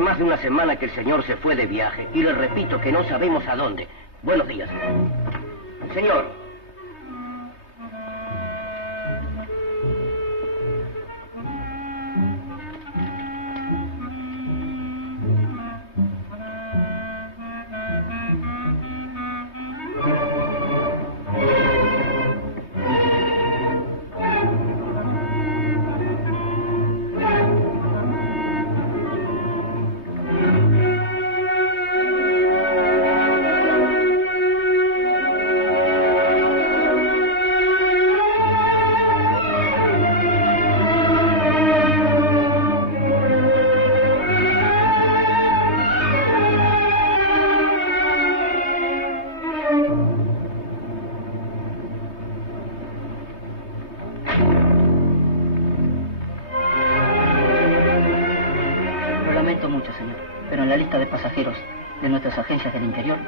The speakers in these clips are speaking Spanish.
Hace más de una semana que el señor se fue de viaje y le repito que no sabemos a dónde. Buenos días. Señor. Agencias del interior,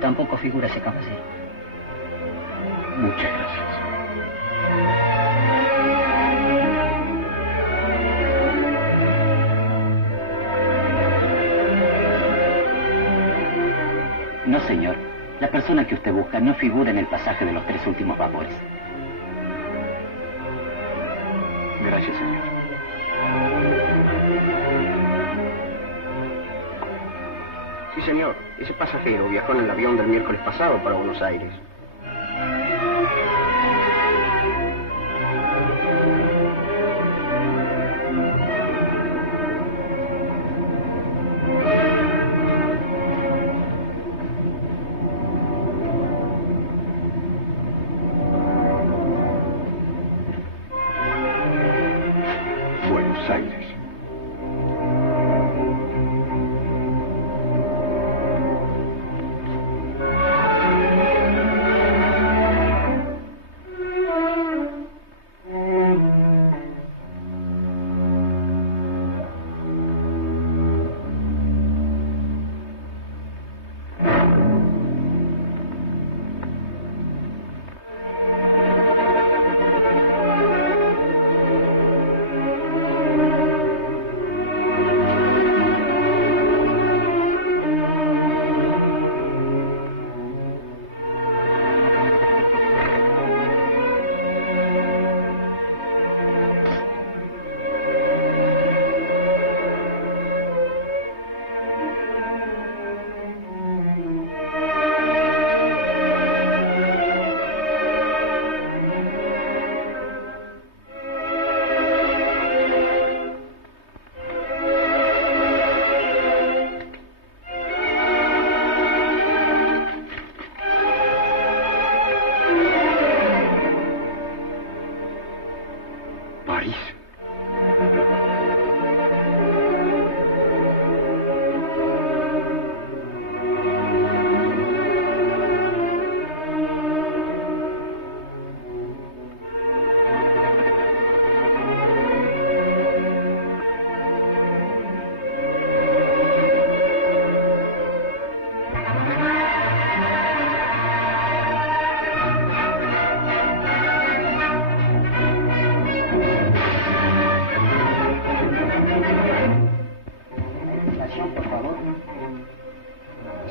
tampoco figura ese caballero. Muchas gracias. No, señor. La persona que usted busca no figura en el pasaje de los 3 últimos vapores. Gracias, señor. Sí, señor. Ese pasajero viajó en el avión del miércoles pasado para Buenos Aires. Buenos Aires.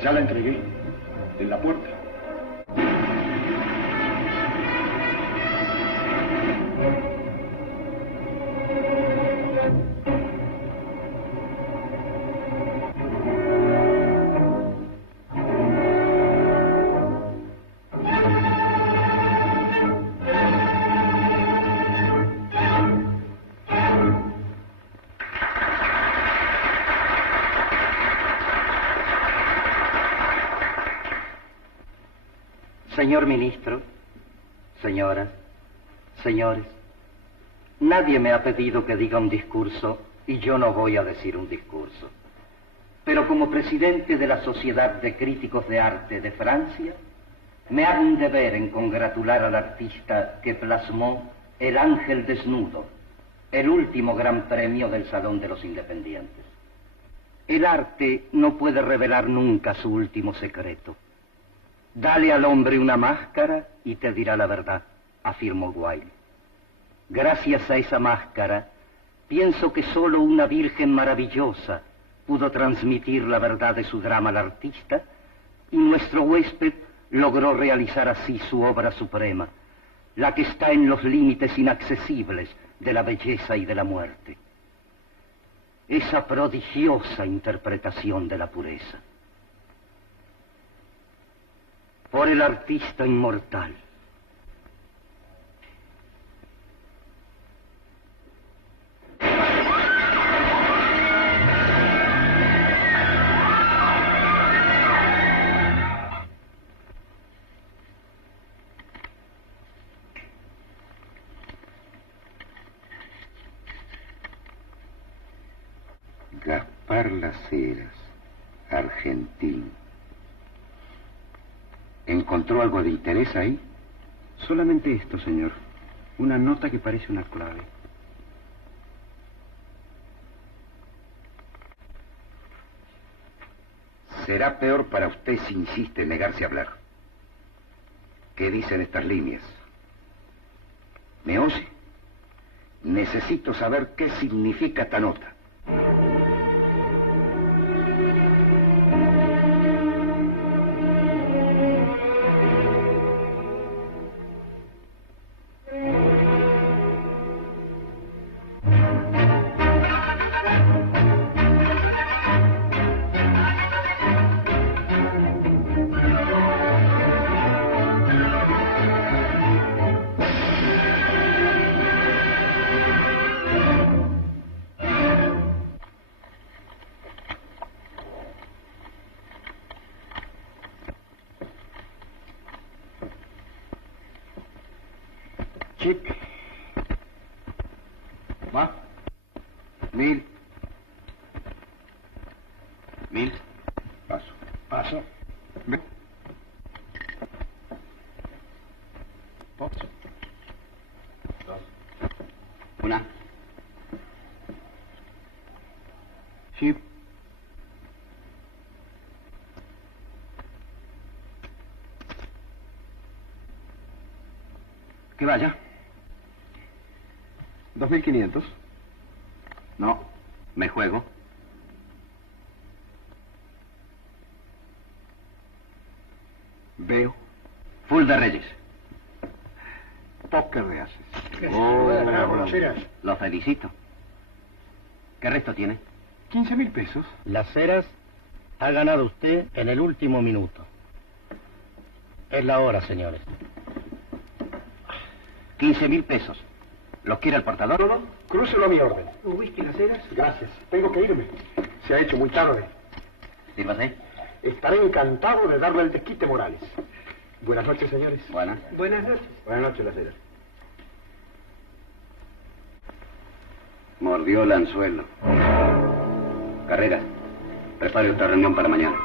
Ya la entregué, en la puerta. Señor ministro, señoras, señores, nadie me ha pedido que diga un discurso y yo no voy a decir un discurso. Pero como presidente de la Sociedad de Críticos de Arte de Francia, me hago un deber en congratular al artista que plasmó El Ángel Desnudo, el último gran premio del Salón de los Independientes. El arte no puede revelar nunca su último secreto. Dale al hombre una máscara y te dirá la verdad, afirmó Wilde. Gracias a esa máscara, pienso que solo una virgen maravillosa pudo transmitir la verdad de su drama al artista, y nuestro huésped logró realizar así su obra suprema, la que está en los límites inaccesibles de la belleza y de la muerte. Esa prodigiosa interpretación de la pureza. Por el artista inmortal. Gaspar Las Heras, argentino. ¿Encontró algo de interés ahí? Solamente esto, señor. Una nota que parece una clave. Será peor para usted si insiste en negarse a hablar. ¿Qué dicen estas líneas? ¿Me oye? Necesito saber qué significa esta nota. Chip. ¿Va? 1000. Paso. Paso. Ve. Paso. 2. Una. Chip. Que vaya. 2500. No, me juego. Veo. Full de Reyes. Póker de haces. Lo felicito. ¿Qué resto tiene? 15.000 pesos. Las Heras ha ganado usted en el último minuto. Es la hora, señores. 15.000 pesos. ¿Los quiere el portador? No, crúcelo a mi orden. ¿Un whisky, Las Heras? Gracias. Tengo que irme. Se ha hecho muy tarde. Sírvase. Estaré encantado de darle el desquite Morales. Buenas noches, señores. Buenas. Buenas noches. Buenas noches, Las Heras. Mordió el anzuelo. Carrera, prepare otra reunión para mañana.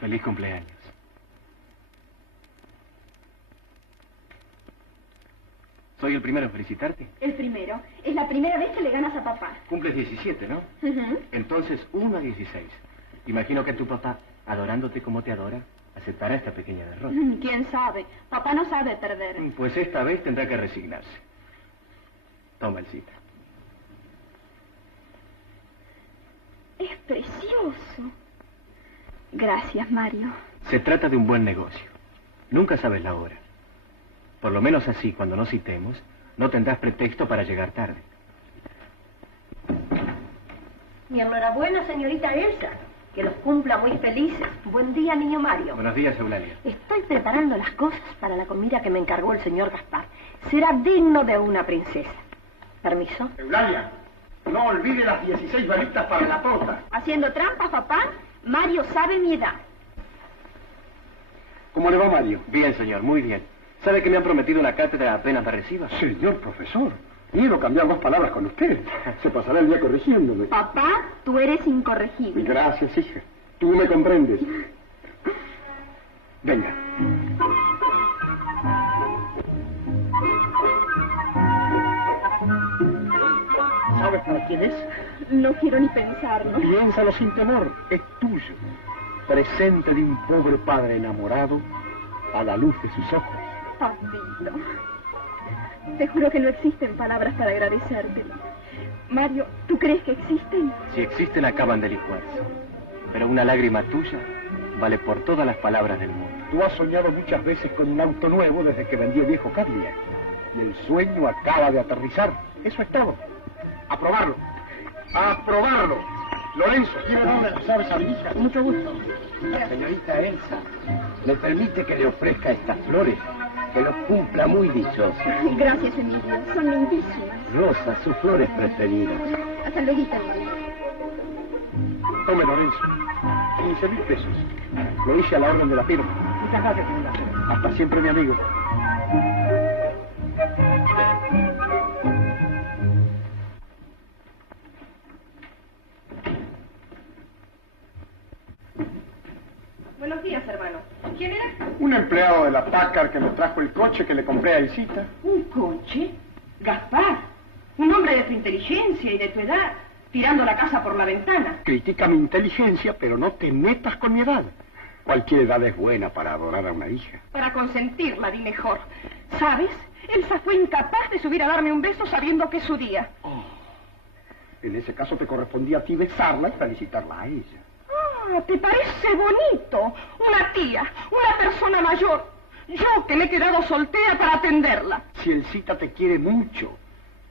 Feliz cumpleaños. ¿Soy el primero en felicitarte? El primero. Es la primera vez que le ganas a papá. Cumples 17, ¿no? Ujú. Entonces, 1 a 16. Imagino que tu papá, adorándote como te adora, aceptará esta pequeña derrota. ¿Quién sabe? Papá no sabe perder. Pues esta vez tendrá que resignarse. Toma, Elcita. Es precioso. Gracias, Mario. Se trata de un buen negocio. Nunca sabes la hora. Por lo menos así, cuando nos citemos, no tendrás pretexto para llegar tarde. Mi enhorabuena, señorita Elsa. Que los cumpla muy felices. Buen día, niño Mario. Buenos días, Eulalia. Estoy preparando las cosas para la comida que me encargó el señor Gaspar. Será digno de una princesa. ¿Permiso? Eulalia, no olvide las 16 velitas para la torta. ¿Haciendo trampas, papá? Mario sabe mi edad. ¿Cómo le va, Mario? Bien, señor, muy bien. ¿Sabe que me han prometido una cátedra apenas me reciba? Señor profesor, quiero cambiar 2 palabras con usted. Se pasará el día corrigiéndome. Papá, tú eres incorregible. Gracias, hija. Tú me comprendes. Venga. ¿Sabes para quién es? No quiero ni pensarlo. Piénsalo sin temor. Es tuyo. Presente de un pobre padre enamorado a la luz de sus ojos. Papito, te juro que no existen palabras para agradecértelo. Mario, ¿tú crees que existen? Si existen, acaban de licuarse. Pero una lágrima tuya vale por todas las palabras del mundo. Tú has soñado muchas veces con un auto nuevo desde que vendí el viejo Cadillac. Y el sueño acaba de aterrizar. Eso es todo. ¡A probarlo! ¡A probarlo! Lorenzo, ¿quiere darle las aves a mi hija? Con mucho gusto. Señorita Elsa, ¿me permite que le ofrezca estas flores? Que los cumpla muy dichosos. Gracias, Emilio. Son lindísimas. Rosa, sus flores preferidas. Hasta luego, Emilio. Tome, Lorenzo. 15.000 pesos. Lo hice a la orden de la firma. Muchas gracias, señor. Hasta siempre, mi amigo. Buenos días, hermano. ¿Quién era? Un empleado de la Packard que me trajo el coche que le compré a Elcita. ¿Un coche? Gaspar, un hombre de tu inteligencia y de tu edad, tirando la casa por la ventana. Critica mi inteligencia, pero no te metas con mi edad. Cualquier edad es buena para adorar a una hija. Para consentirla, di mejor. ¿Sabes? Elsa fue incapaz de subir a darme un beso sabiendo que es su día. En ese caso te correspondía a ti besarla y felicitarla a ella. Ah, ¿te parece bonito? Una tía, una persona mayor. Yo que me he quedado soltera para atenderla. Si Elcita te quiere mucho,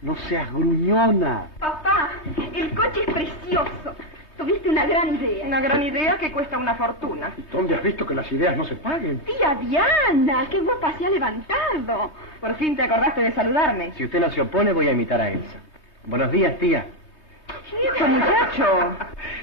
no seas gruñona. Papá, el coche es precioso. Tuviste una gran idea. Una gran idea que cuesta una fortuna. ¿Dónde has visto que las ideas no se paguen? Tía Diana, qué guapa se ha levantado. Por fin te acordaste de saludarme. Si usted no se opone, voy a imitar a Elsa. Buenos días, tía. Hijo, muchacho.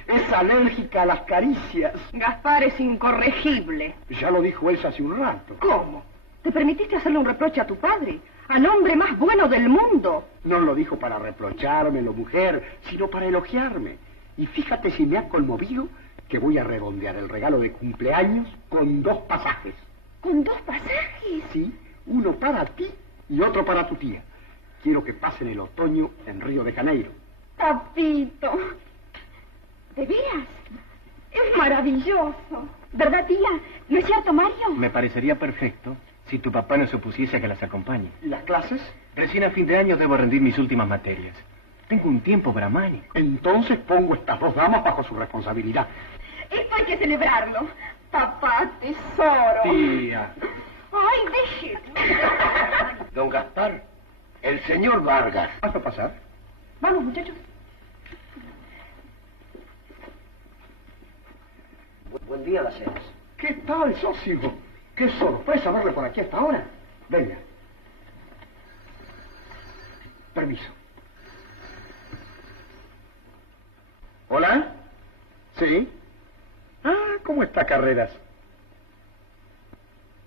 Es alérgica a las caricias. Gaspar es incorregible. Ya lo dijo Elsa hace un rato. ¿Cómo? ¿Te permitiste hacerle un reproche a tu padre? Al hombre más bueno del mundo. No lo dijo para reprochármelo, mujer, sino para elogiarme. Y fíjate si me ha conmovido que voy a redondear el regalo de cumpleaños con 2 pasajes. ¿Con 2 pasajes? Sí, uno para ti y otro para tu tía. Quiero que pasen el otoño en Río de Janeiro. Papito, ¿de veras? Es maravilloso. ¿Verdad, tía? ¿No es cierto, Mario? Me parecería perfecto si tu papá no se opusiese a que las acompañe. ¿Y las clases? Recién a fin de año debo rendir mis últimas materias. Tengo un tiempo bramánico. Entonces pongo estas 2 damas bajo su responsabilidad. Esto hay que celebrarlo. Papá, tesoro. Tía. Ay, déjeme. Don Gaspar, el señor Vargas. Hazlo pasar. Vamos, muchachos. Buen día, Las Heras. ¿Qué tal, socio? Qué sorpresa verle por aquí hasta ahora. Venga. Permiso. ¿Hola? ¿Sí? Ah, ¿cómo está, Carreras?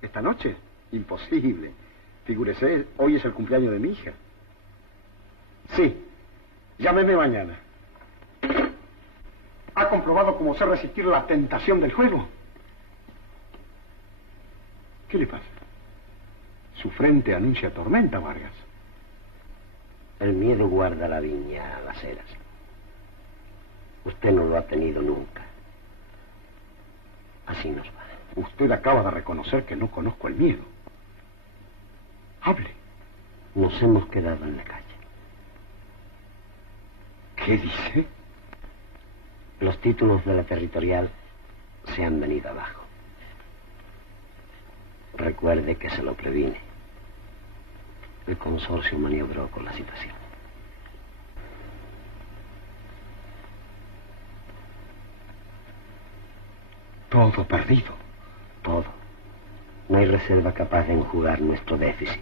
¿Esta noche? Imposible. Figúrese, hoy es el cumpleaños de mi hija. Sí. Llámeme mañana. ¿Ha comprobado cómo sé resistir la tentación del juego? ¿Qué le pasa? Su frente anuncia tormenta, Vargas. El miedo guarda la viña, Las Heras. Usted no lo ha tenido nunca. Así nos va. Usted acaba de reconocer que no conozco el miedo. Hable. Nos hemos quedado en la calle. ¿Qué dice? Los títulos de la territorial se han venido abajo. Recuerde que se lo previne. El consorcio maniobró con la situación. todo perdido. Todo. No hay reserva capaz de enjugar nuestro déficit.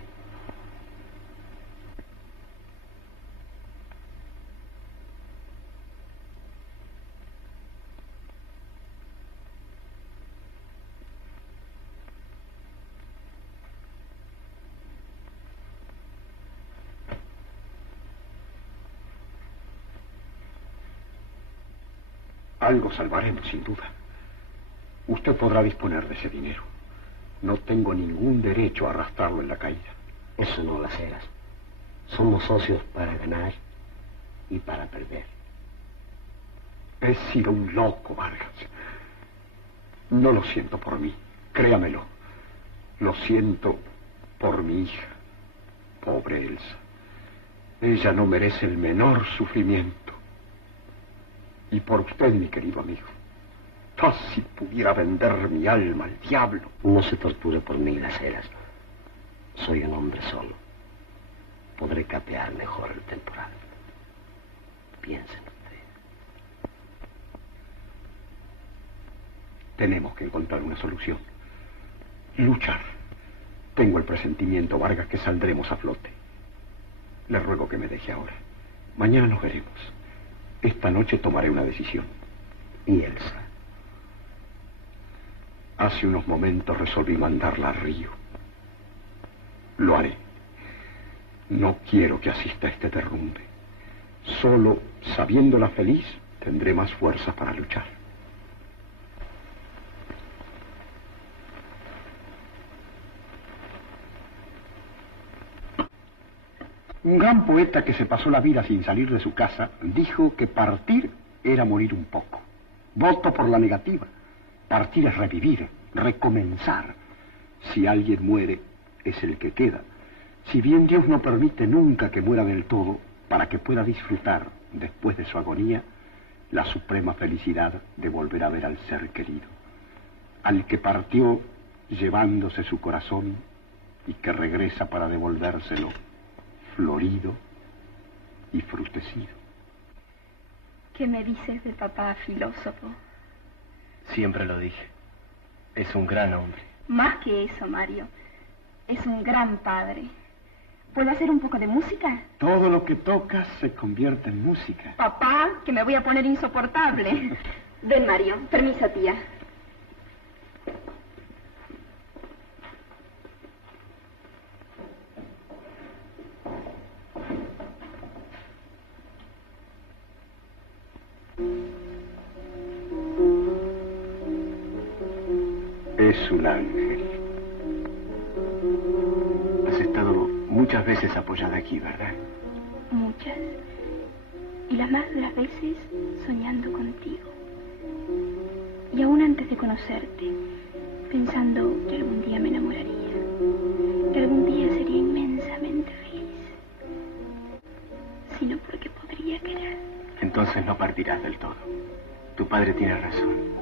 Algo salvaremos, sin duda. Usted podrá disponer de ese dinero. No tengo ningún derecho a arrastrarlo en la caída. Eso no, Las Heras. Somos socios para ganar y para perder. He sido un loco, Vargas. No lo siento por mí, créamelo. Lo siento por mi hija. Pobre Elsa. Ella no merece el menor sufrimiento. Y por usted, mi querido amigo. Casi pudiera vender mi alma al diablo. No se torture por mí, Las Heras. Soy un hombre solo. Podré capear mejor el temporal. Piensen ustedes. Tenemos que encontrar una solución. Luchar. Tengo el presentimiento, Vargas, que saldremos a flote. Le ruego que me deje ahora. Mañana nos veremos. Esta noche tomaré una decisión. ¿Y Elsa? Hace unos momentos resolví mandarla al río. Lo haré. No quiero que asista a este derrumbe. Solo sabiéndola feliz, tendré más fuerzas para luchar. Un gran poeta que se pasó la vida sin salir de su casa dijo que partir era morir un poco. Voto por la negativa. Partir es revivir, recomenzar. Si alguien muere, es el que queda. Si bien Dios no permite nunca que muera del todo, para que pueda disfrutar, después de su agonía, la suprema felicidad de volver a ver al ser querido. Al que partió llevándose su corazón y que regresa para devolvérselo florido y frutecido. ¿Qué me dices de papá filósofo? Siempre lo dije. Es un gran hombre. Más que eso, Mario. Es un gran padre. ¿Puedo hacer un poco de música? Todo lo que tocas se convierte en música. Papá, que me voy a poner insoportable. Ven, Mario. Permiso, tía. Es un ángel. Has estado muchas veces apoyada aquí, ¿verdad? Muchas. Y las más de las veces soñando contigo. Y aún antes de conocerte, pensando que algún día me enamoraría. Que algún día sería inmensamente feliz. Sino porque podría querer. Entonces no partirás del todo. Tu padre tiene razón.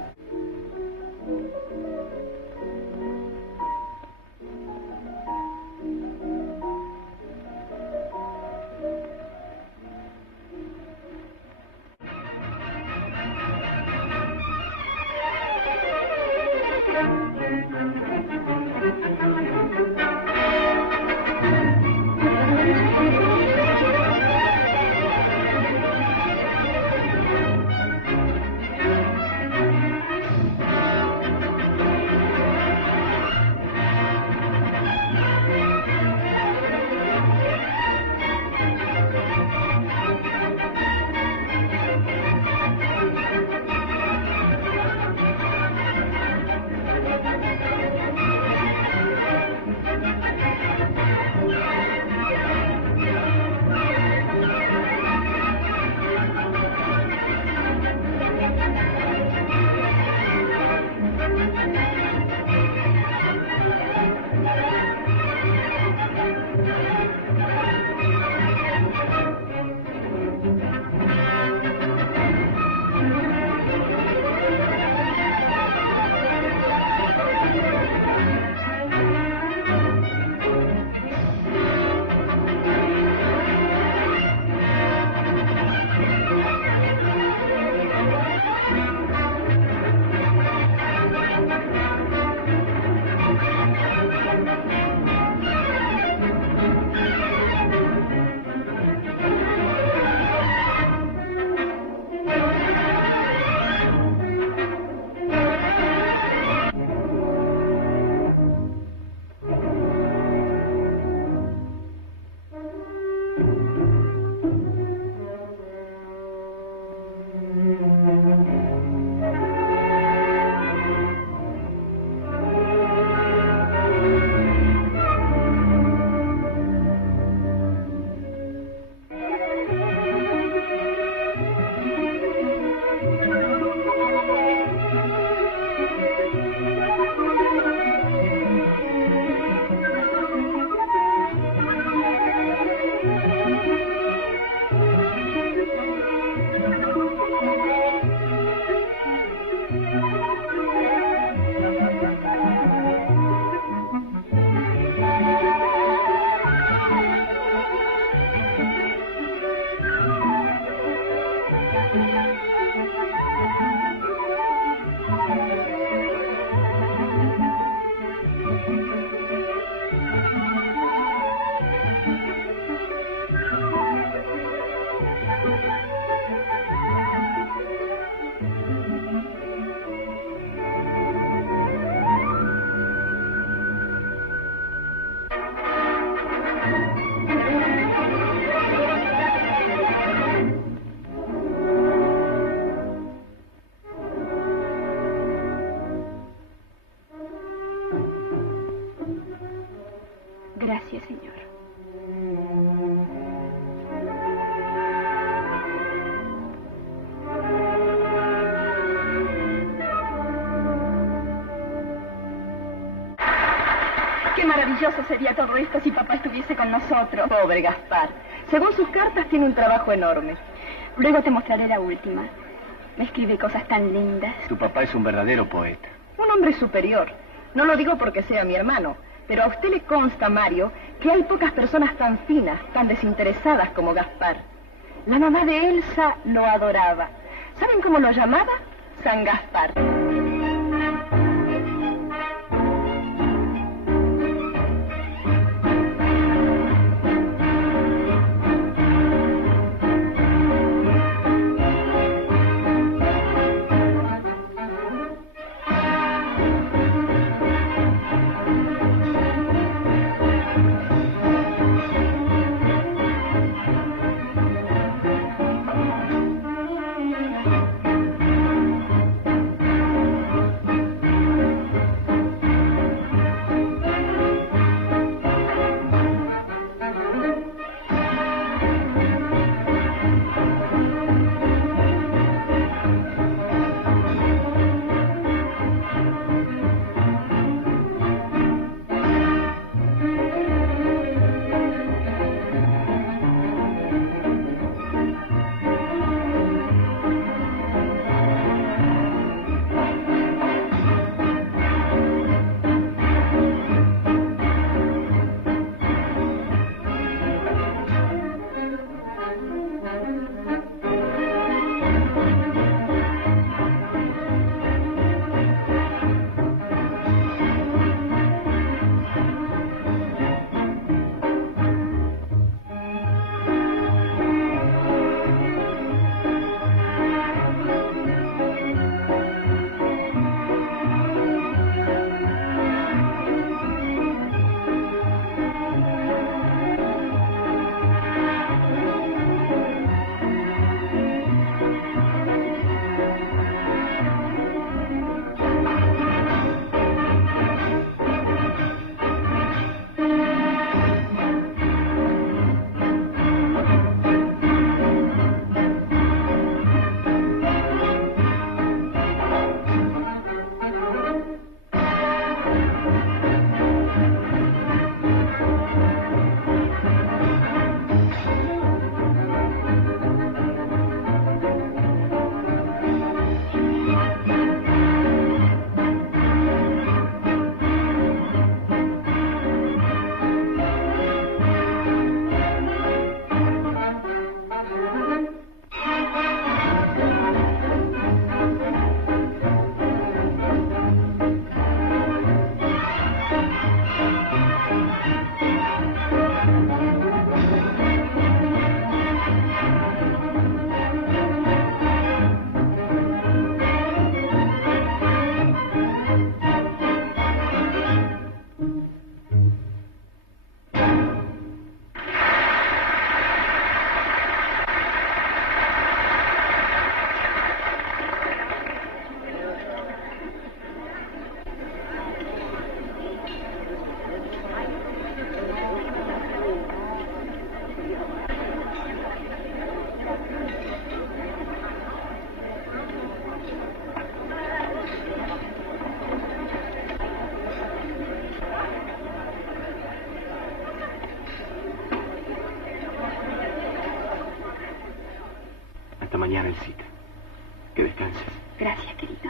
Gracias, señor. Qué maravilloso sería todo esto si papá estuviese con nosotros. Pobre Gaspar. Según sus cartas, tiene un trabajo enorme. Luego te mostraré la última. Me escribe cosas tan lindas. Tu papá es un verdadero poeta. Un hombre superior. No lo digo porque sea mi hermano, pero a usted le consta, Mario, que hay pocas personas tan finas, tan desinteresadas como Gaspar. La mamá de Elsa lo adoraba. ¿Saben cómo lo llamaba? San Gaspar. Hasta mañana, Elcita. Que descanses. Gracias, querido.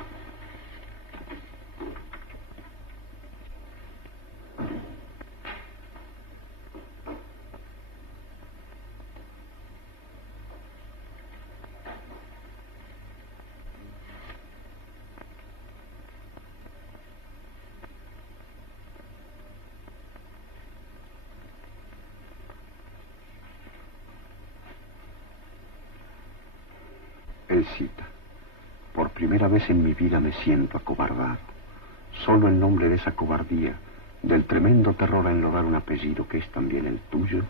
Elcita, por primera vez en mi vida me siento acobardado. Solo en nombre de esa cobardía, del tremendo terror a enlodar un apellido que es también el tuyo,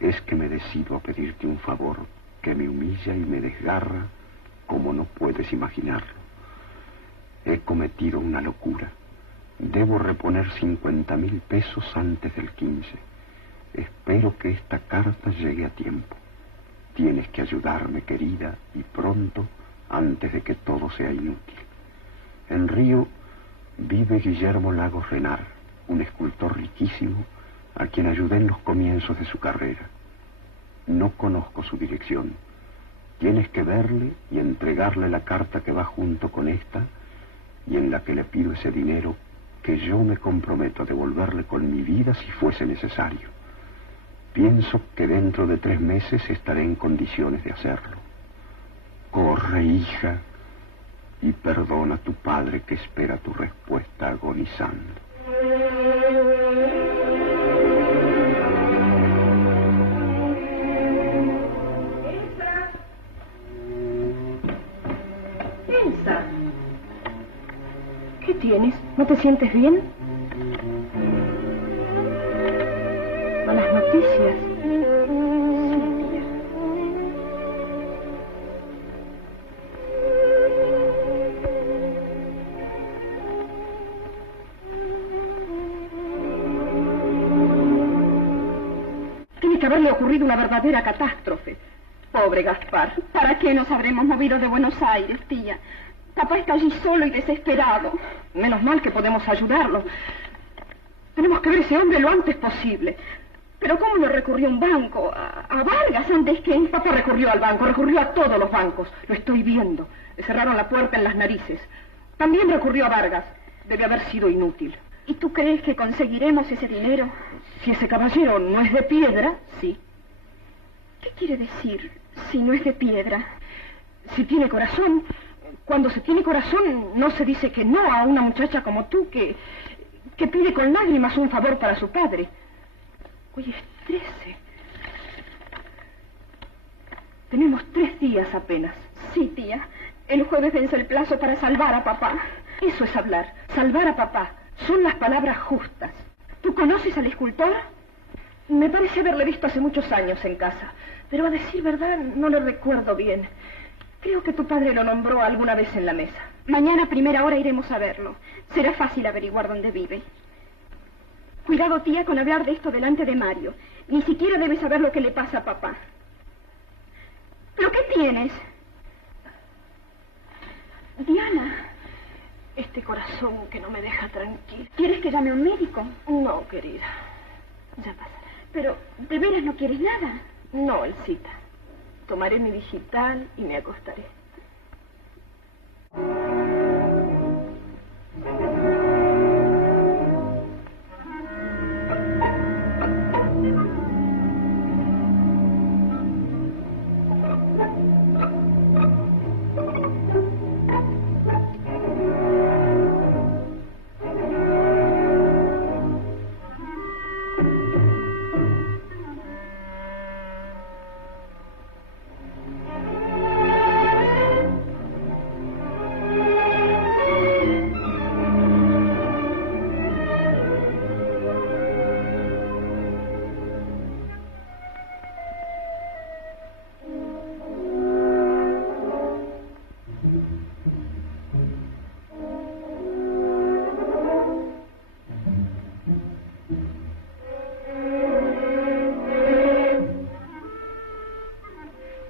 es que me decido a pedirte un favor que me humilla y me desgarra como no puedes imaginarlo. He cometido una locura. Debo reponer 50,000 pesos antes del 15. Espero que esta carta llegue a tiempo. Tienes que ayudarme, querida, y pronto, antes de que todo sea inútil. En Río vive Guillermo Lagos Renard, un escultor riquísimo a quien ayudé en los comienzos de su carrera. No conozco su dirección. Tienes que verle y entregarle la carta que va junto con esta y en la que le pido ese dinero que yo me comprometo a devolverle con mi vida si fuese necesario. Pienso que dentro de 3 meses estaré en condiciones de hacerlo. Corre, hija, y perdona a tu padre que espera tu respuesta agonizando. Elsa, ¿qué tienes? ¿No te sientes bien? Malas noticias. Sí, tía. Tiene que haberle ocurrido una verdadera catástrofe. Pobre Gaspar. ¿Para qué nos habremos movido de Buenos Aires, tía? Papá está allí solo y desesperado. Menos mal que podemos ayudarlo. Tenemos que ver a ese hombre lo antes posible. ¿Pero cómo no recurrió a un banco? ¿A Vargas antes que...? Papá recurrió al banco, recurrió a todos los bancos. Lo estoy viendo. Le cerraron la puerta en las narices. También recurrió a Vargas. Debe haber sido inútil. ¿Y tú crees que conseguiremos ese dinero? Si ese caballero no es de piedra, sí. ¿Qué quiere decir si no es de piedra? Si tiene corazón. Cuando se tiene corazón no se dice que no a una muchacha como tú que pide con lágrimas un favor para su padre. Hoy es 13. Tenemos 3 días apenas. Sí, tía. El jueves vence el plazo para salvar a papá. Eso es hablar. Salvar a papá. Son las palabras justas. ¿Tú conoces al escultor? Me parece haberle visto hace muchos años en casa. Pero a decir verdad, no le recuerdo bien. Creo que tu padre lo nombró alguna vez en la mesa. Mañana a primera hora iremos a verlo. Será fácil averiguar dónde vive. Cuidado, tía, con hablar de esto delante de Mario. Ni siquiera debe saber lo que le pasa a papá. ¿Pero qué tienes? Diana. Este corazón que no me deja tranquila. ¿Quieres que llame a un médico? No, querida. Ya pasará. Pero, ¿de veras no quieres nada? No, Elcita. Tomaré mi digital y me acostaré.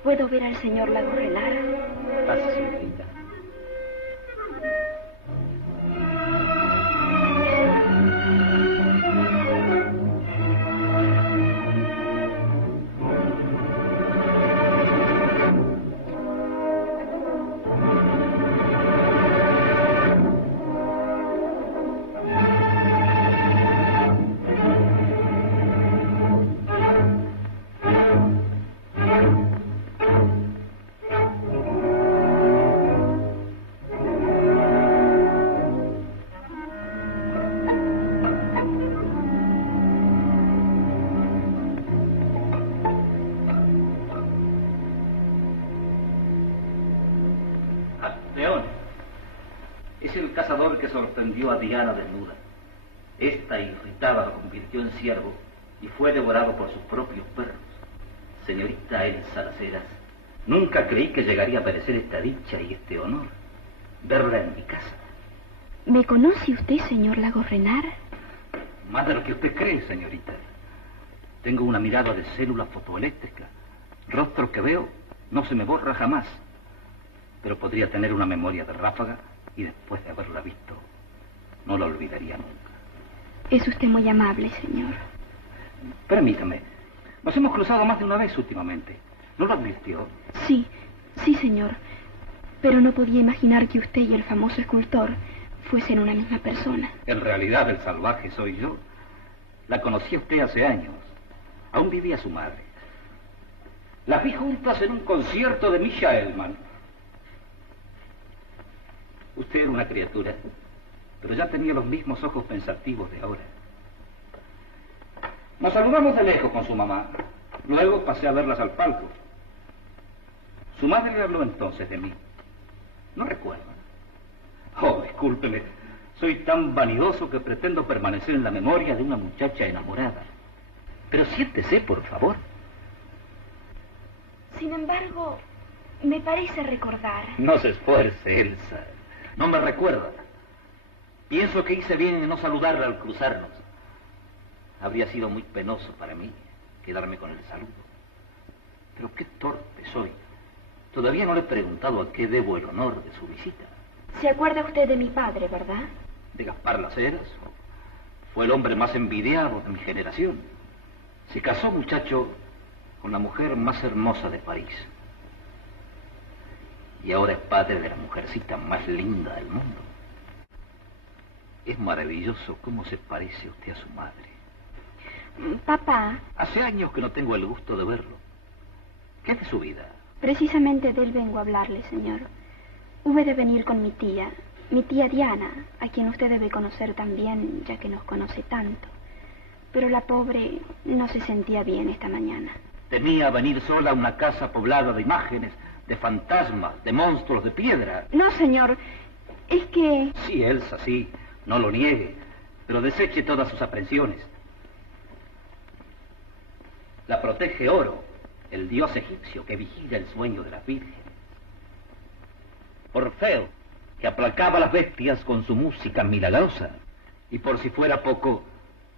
¿Puedo ver al señor Lagos Renard? Pase, señorita. León, es el cazador que sorprendió a Diana desnuda. Esta irritada lo convirtió en ciervo y fue devorado por sus propios perros. Señorita Elsa Las Heras, nunca creí que llegaría a merecer esta dicha y este honor. Verla en mi casa. ¿Me conoce usted, señor Lagos Renard? Más de lo que usted cree, señorita. Tengo una mirada de célula fotoeléctrica. Rostro que veo no se me borra jamás. Pero podría tener una memoria de ráfaga y después de haberla visto, no la olvidaría nunca. Es usted muy amable, señor. Permítame. Nos hemos cruzado más de una vez últimamente. ¿No lo advirtió? Sí, señor. Pero no podía imaginar que usted y el famoso escultor fuesen una misma persona. En realidad el salvaje soy yo. La conocí a usted hace años. Aún vivía su madre. Las vi juntas en un concierto de Misha Elman. Usted era una criatura, pero ya tenía los mismos ojos pensativos de ahora. Nos saludamos de lejos con su mamá. Luego pasé a verlas al palco. Su madre le habló entonces de mí. ¿No recuerda? Oh, discúlpeme. Soy tan vanidoso que pretendo permanecer en la memoria de una muchacha enamorada. Pero siéntese, por favor. Sin embargo, me parece recordar. No se esfuerce, Elsa. No me recuerda. Pienso que hice bien en no saludarla al cruzarnos. Habría sido muy penoso para mí quedarme con el saludo. Pero qué torpe soy. Todavía no le he preguntado a qué debo el honor de su visita. ¿Se acuerda usted de mi padre, verdad? ¿De Gaspar Las Heras? Fue el hombre más envidiado de mi generación. Se casó, muchacho, con la mujer más hermosa de París. Y ahora es padre de la mujercita más linda del mundo. Es maravilloso cómo se parece usted a su madre. Papá. Hace años que no tengo el gusto de verlo. ¿Qué es de su vida? Precisamente de él vengo a hablarle, señor. Hube de venir con mi tía Diana, a quien usted debe conocer también, ya que nos conoce tanto. Pero la pobre no se sentía bien esta mañana. Temía venir sola a una casa poblada de imágenes, de fantasmas, de monstruos de piedra. No, señor, es que... Sí, Elsa, sí, no lo niegue, pero deseche todas sus aprensiones. La protege Oro, el dios egipcio que vigila el sueño de las vírgenes. Orfeo, que aplacaba a las bestias con su música milagrosa. Y por si fuera poco,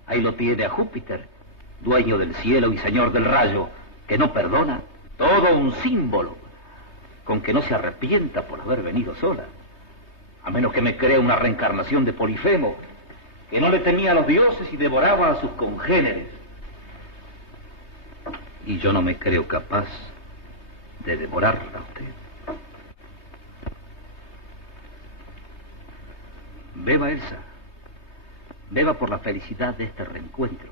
ahí lo tiene a Júpiter, dueño del cielo y señor del rayo, que no perdona. Todo un símbolo, con que no se arrepienta por haber venido sola. A menos que me crea una reencarnación de Polifemo, que no le temía a los dioses y devoraba a sus congéneres. Y yo no me creo capaz de devorarla a usted. Beba, Elsa. Beba por la felicidad de este reencuentro.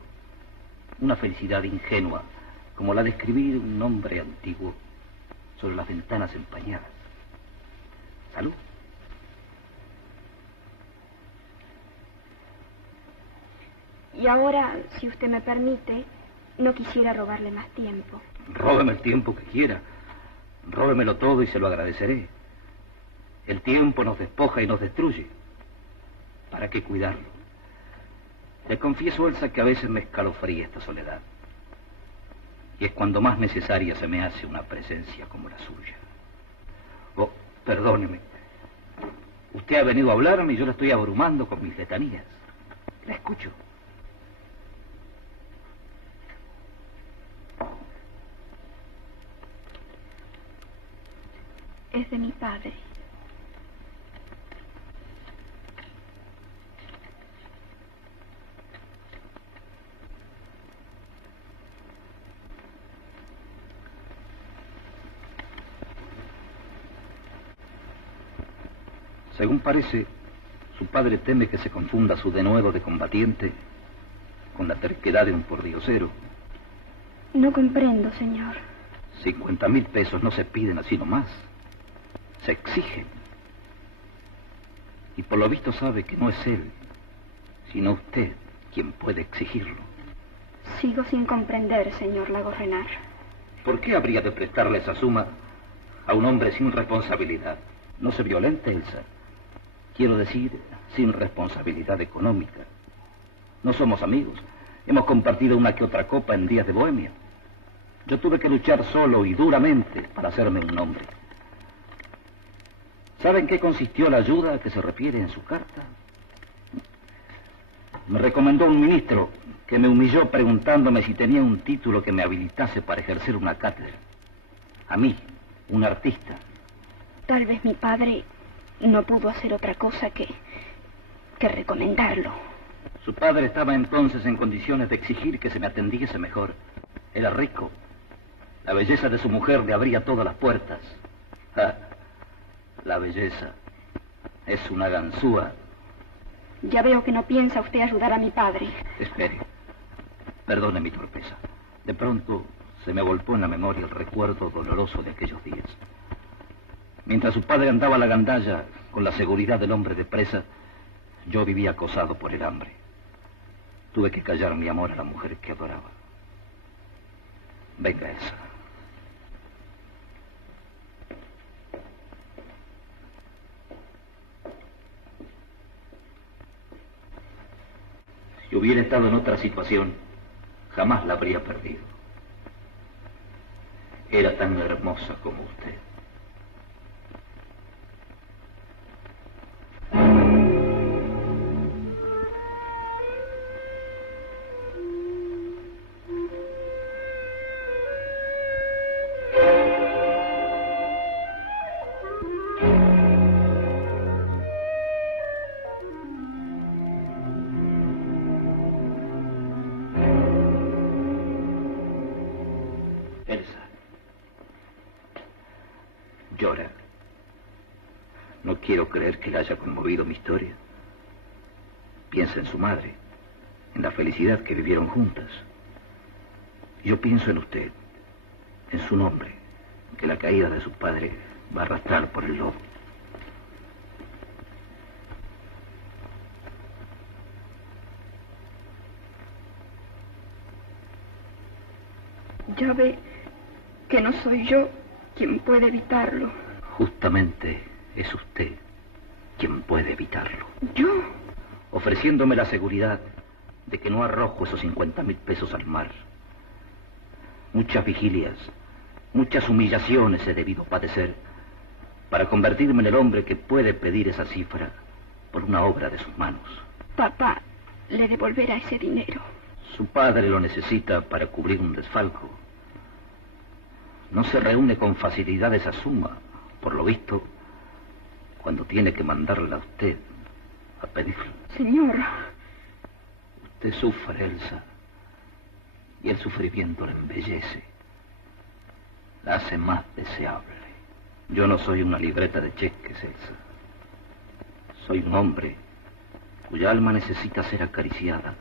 Una felicidad ingenua, como la de escribir un nombre antiguo sobre las ventanas empañadas. Salud. Y ahora, si usted me permite, no quisiera robarle más tiempo. Róbeme el tiempo que quiera. Róbemelo todo y se lo agradeceré. El tiempo nos despoja y nos destruye. ¿Para qué cuidarlo? Le confieso, Elsa, que a veces me escalofría esta soledad. Y es cuando más necesaria se me hace una presencia como la suya. Oh, perdóneme. Usted ha venido a hablarme y yo la estoy abrumando con mis letanías. La escucho. Es de mi padre. Según parece, su padre teme que se confunda su denuedo de combatiente con la terquedad de un pordiosero. No comprendo, señor. 50.000 pesos no se piden así nomás. Se exigen. Y por lo visto sabe que no es él, sino usted quien puede exigirlo. Sigo sin comprender, señor Lagorrenar. ¿Por qué habría de prestarle esa suma a un hombre sin responsabilidad? No se violente, Elsa. Quiero decir, sin responsabilidad económica. No somos amigos. Hemos compartido una que otra copa en días de bohemia. Yo tuve que luchar solo y duramente para hacerme un nombre. ¿Sabe en qué consistió la ayuda a que se refiere en su carta? Me recomendó un ministro que me humilló preguntándome si tenía un título que me habilitase para ejercer una cátedra. A mí, un artista. Tal vez mi padre no pudo hacer otra cosa que recomendarlo. Su padre estaba entonces en condiciones de exigir que se me atendiese mejor. Era rico. La belleza de su mujer le abría todas las puertas. Ah, la belleza es una ganzúa. Ya veo que no piensa usted ayudar a mi padre. Espere. Perdone mi torpeza. De pronto se me volcó en la memoria el recuerdo doloroso de aquellos días. Mientras su padre andaba a la gandalla con la seguridad del hombre de presa, yo vivía acosado por el hambre. Tuve que callar mi amor a la mujer que adoraba. Venga, Elsa. Si hubiera estado en otra situación, jamás la habría perdido. Era tan hermosa como usted. Llora. No quiero creer que le haya conmovido mi historia. Piensa en su madre, en la felicidad que vivieron juntas. Yo pienso en usted, en su nombre, que la caída de su padre va a arrastrar por el lodo. Ya ve que no soy yo quien puede evitarlo. Justamente es usted quien puede evitarlo. ¿Yo? Ofreciéndome la seguridad de que no arrojo esos 50.000 pesos al mar. Muchas vigilias, muchas humillaciones he debido padecer para convertirme en el hombre que puede pedir esa cifra por una obra de sus manos. Papá le devolverá ese dinero. Su padre lo necesita para cubrir un desfalco. No se reúne con facilidad esa suma, por lo visto, cuando tiene que mandarla a usted a pedirlo. Señor. Usted sufre, Elsa, y el sufrimiento la embellece, la hace más deseable. Yo no soy una libreta de cheques, Elsa. Soy un hombre cuya alma necesita ser acariciada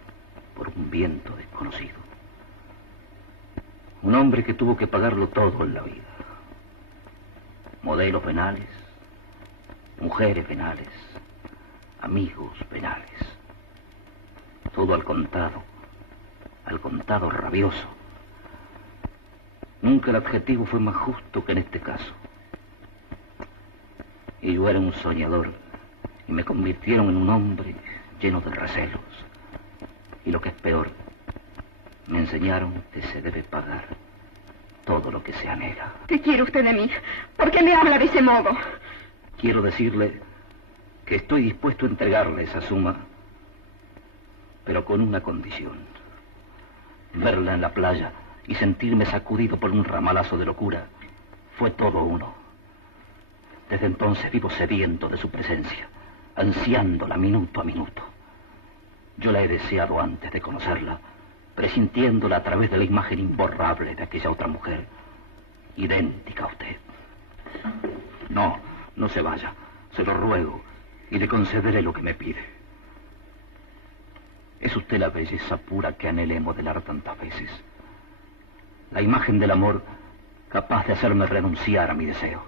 por un viento desconocido. Un hombre que tuvo que pagarlo todo en la vida. Modelos venales, mujeres venales, amigos venales. Todo al contado rabioso. Nunca el adjetivo fue más justo que en este caso. Y yo era un soñador, y me convirtieron en un hombre lleno de recelos. Y lo que es peor, me enseñaron que se debe pagar todo lo que se anhela. ¿Qué quiere usted de mí? ¿Por qué me habla de ese modo? Quiero decirle que estoy dispuesto a entregarle esa suma, pero con una condición. Verla en la playa y sentirme sacudido por un ramalazo de locura fue todo uno. Desde entonces vivo sediento de su presencia, ansiándola minuto a minuto. Yo la he deseado antes de conocerla, presintiéndola a través de la imagen imborrable de aquella otra mujer, idéntica a usted. No se vaya, se lo ruego, y le concederé lo que me pide. Es usted la belleza pura que anhelé modelar tantas veces, la imagen del amor capaz de hacerme renunciar a mi deseo.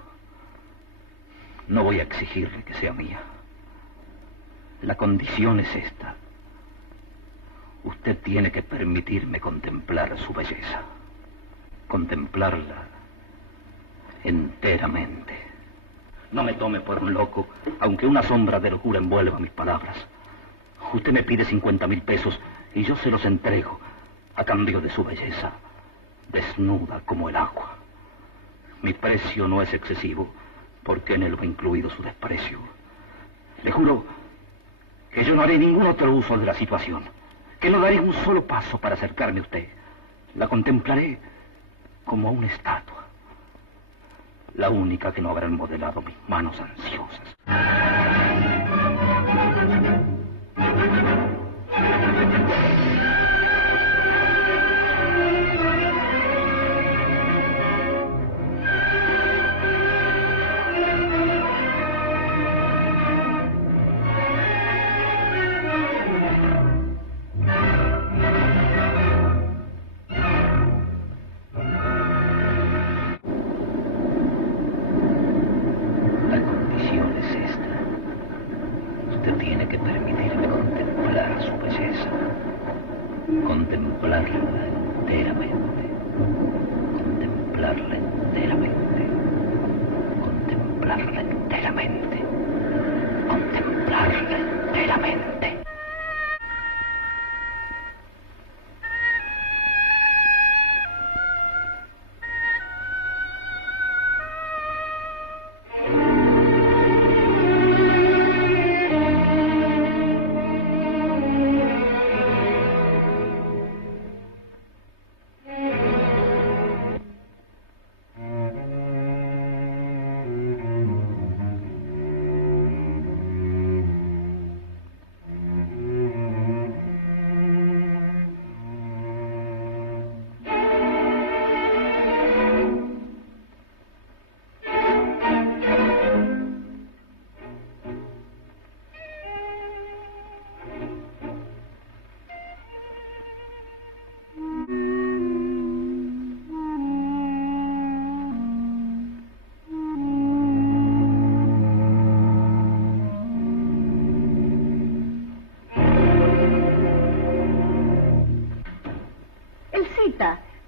No voy a exigirle que sea mía. La condición es esta. Usted tiene que permitirme contemplar su belleza. Contemplarla enteramente. No me tome por un loco, aunque una sombra de locura envuelva mis palabras. Usted me pide 50.000 pesos y yo se los entrego a cambio de su belleza, desnuda como el agua. Mi precio no es excesivo, porque en él va incluido su desprecio. Le juro que yo no haré ningún otro uso de la situación, que no daré un solo paso para acercarme a usted. La contemplaré como a una estatua, la única que no habrán modelado mis manos ansiosas.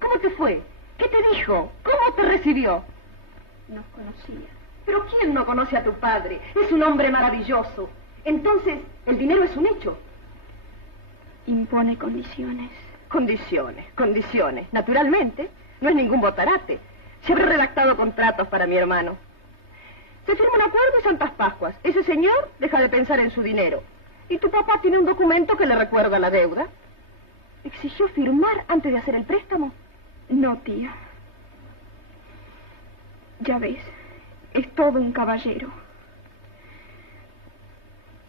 ¿Cómo te fue? ¿Qué te dijo? ¿Cómo te recibió? Nos conocía. ¿Pero quién no conoce a tu padre? Es un hombre maravilloso. Entonces, el dinero es un hecho. Impone condiciones. Condiciones. Naturalmente, no es ningún botarate. Se habrá redactado contratos para mi hermano. Se firma un acuerdo y Santas Pascuas. Ese señor deja de pensar en su dinero. Y tu papá tiene un documento que le recuerda la deuda. ¿Exigió firmar antes de hacer el préstamo? No, tía. Ya ves, es todo un caballero.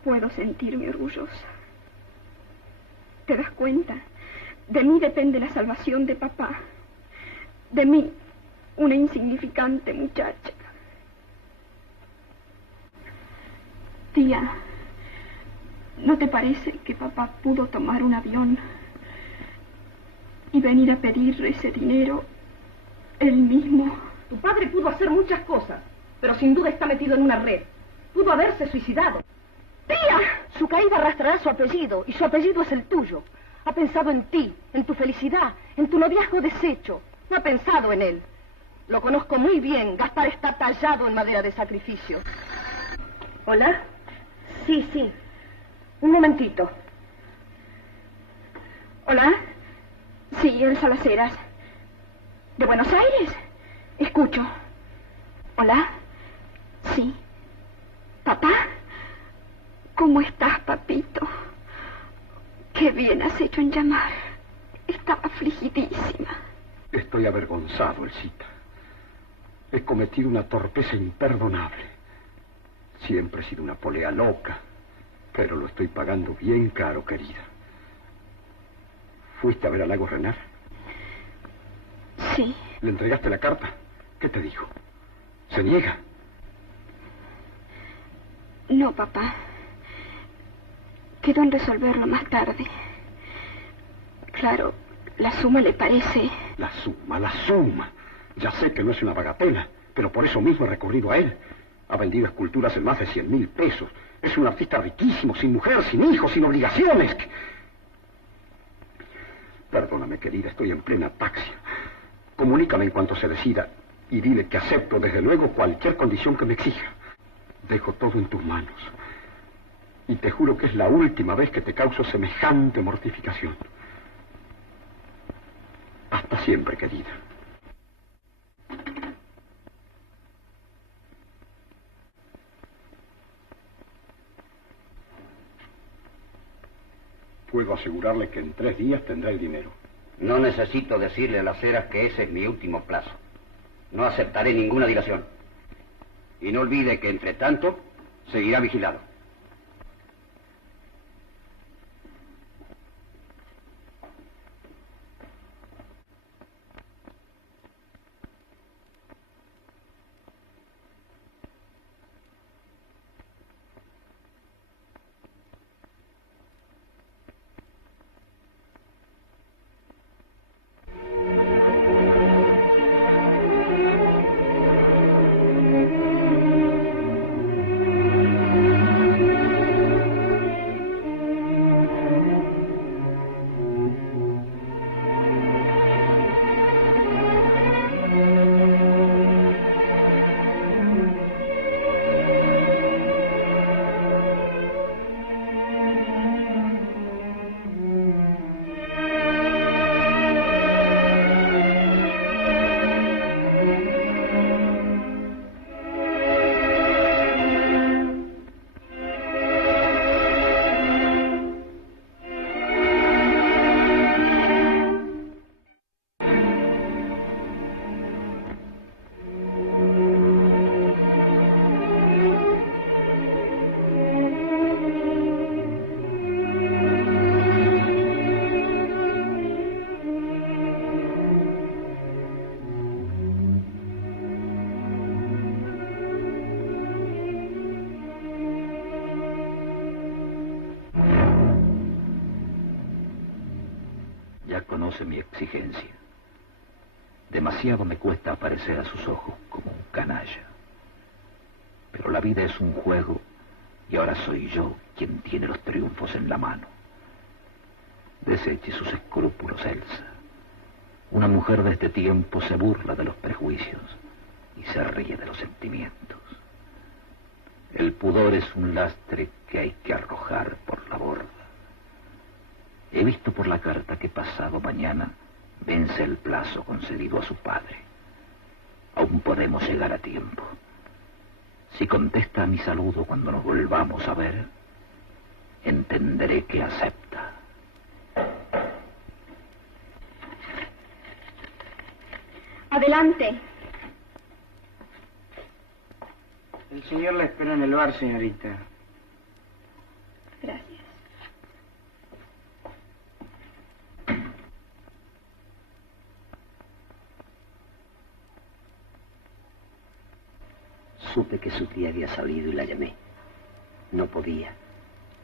Puedo sentirme orgullosa. ¿Te das cuenta? De mí depende la salvación de papá. De mí, una insignificante muchacha. Tía, ¿no te parece que papá pudo tomar un avión y venir a pedir ese dinero él mismo? Tu padre pudo hacer muchas cosas, pero sin duda está metido en una red. Pudo haberse suicidado. ¡Tía! Su caída arrastrará su apellido, y su apellido es el tuyo. Ha pensado en ti, en tu felicidad, en tu noviazgo deshecho. No ha pensado en él. Lo conozco muy bien. Gaspar está tallado en madera de sacrificio. ¿Hola? Sí. Un momentito. ¿Hola? Sí, Elsa Las Heras. ¿De Buenos Aires? Escucho. ¿Hola? Sí. ¿Papá? ¿Cómo estás, papito? Qué bien has hecho en llamar. Estaba afligidísima. Estoy avergonzado, Elsita. He cometido una torpeza imperdonable. Siempre he sido una polea loca, pero lo estoy pagando bien caro, querida. ¿Fuiste a ver al lago Renard? Sí. ¿Le entregaste la carta? ¿Qué te dijo? ¿Se niega? No, papá. Quedó en resolverlo más tarde. Claro, la suma le parece... La suma. Ya sé que no es una bagatela, pero por eso mismo he recurrido a él. Ha vendido esculturas en más de 100.000 pesos. Es un artista riquísimo, sin mujer, sin hijos, sin obligaciones. Perdóname, querida, estoy en plena ataxia. Comunícame en cuanto se decida y dile que acepto, desde luego, cualquier condición que me exija. Dejo todo en tus manos. Y te juro que es la última vez que te causo semejante mortificación. Hasta siempre, querida. ¿Puedo Puedo asegurarle que en 3 días tendrá el dinero. No necesito decirle a las Heras que ese es mi último plazo. No aceptaré ninguna dilación. Y no olvide que, entre tanto, seguirá vigilado. Ya conoce mi exigencia. Demasiado me cuesta aparecer a sus ojos como un canalla. Pero la vida es un juego y ahora soy yo quien tiene los triunfos en la mano. Deseche sus escrúpulos, Elsa. Una mujer de este tiempo se burla de los prejuicios y se ríe de los sentimientos. El pudor es un lastre que hay que arrojar por la borda. He visto por la carta que pasado mañana vence el plazo concedido a su padre. Aún podemos llegar a tiempo. Si contesta a mi saludo cuando nos volvamos a ver, entenderé que acepta. Adelante. El señor la espera en el bar, señorita. Gracias. Supe que su tía había salido y la llamé. No podía.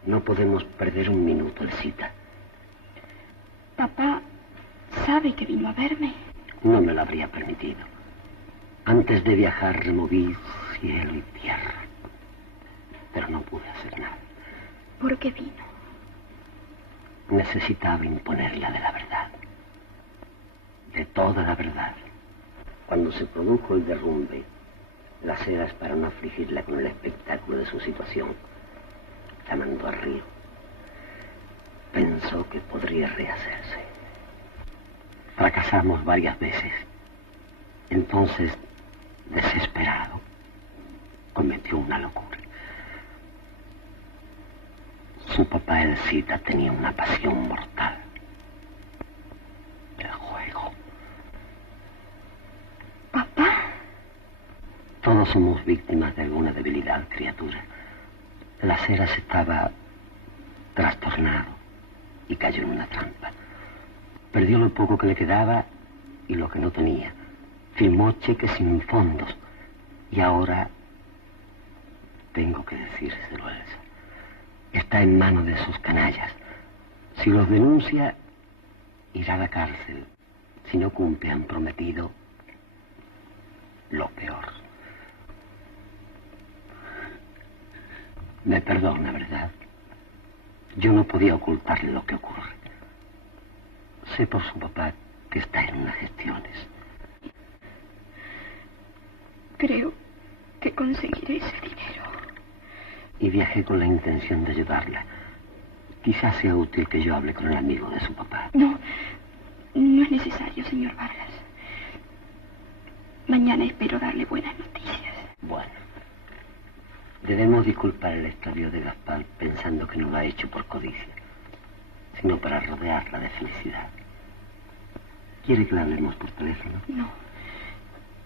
No podemos perder un minuto de cita. Papá sabe que vino a verme. No me lo habría permitido. Antes de viajar removí cielo y tierra. Pero no pude hacer nada. ¿Por qué vino? Necesitaba imponerla de la verdad. De toda la verdad. Cuando se produjo el derrumbe, las Heras, para no afligirla con el espectáculo de su situación, la mandó al río. Pensó que podría rehacerse. Fracasamos varias veces. Entonces, desesperado, cometió una locura. Su papá Elcita tenía una pasión mortal. El juego. ¿Papá? Todos somos víctimas de alguna debilidad, criatura. Las Heras estaba trastornado y cayó en una trampa. Perdió lo poco que le quedaba y lo que no tenía. Firmó cheques sin fondos. Y ahora tengo que decírselo, Elsa. Está en manos de esos canallas. Si los denuncia, irá a la cárcel. Si no cumple, han prometido lo peor. Me perdona, ¿verdad? Yo no podía ocultarle lo que ocurre. Sé por su papá que está en unas gestiones. Creo que conseguiré ese dinero. Y viajé con la intención de ayudarla. Quizás sea útil que yo hable con el amigo de su papá. No, no es necesario, señor Vargas. Mañana espero darle buenas noticias. Bueno. Debemos disculpar el extravío de Gaspar pensando que no lo ha hecho por codicia. sino para rodearla de felicidad. ¿Quiere que le hablemos por teléfono? No,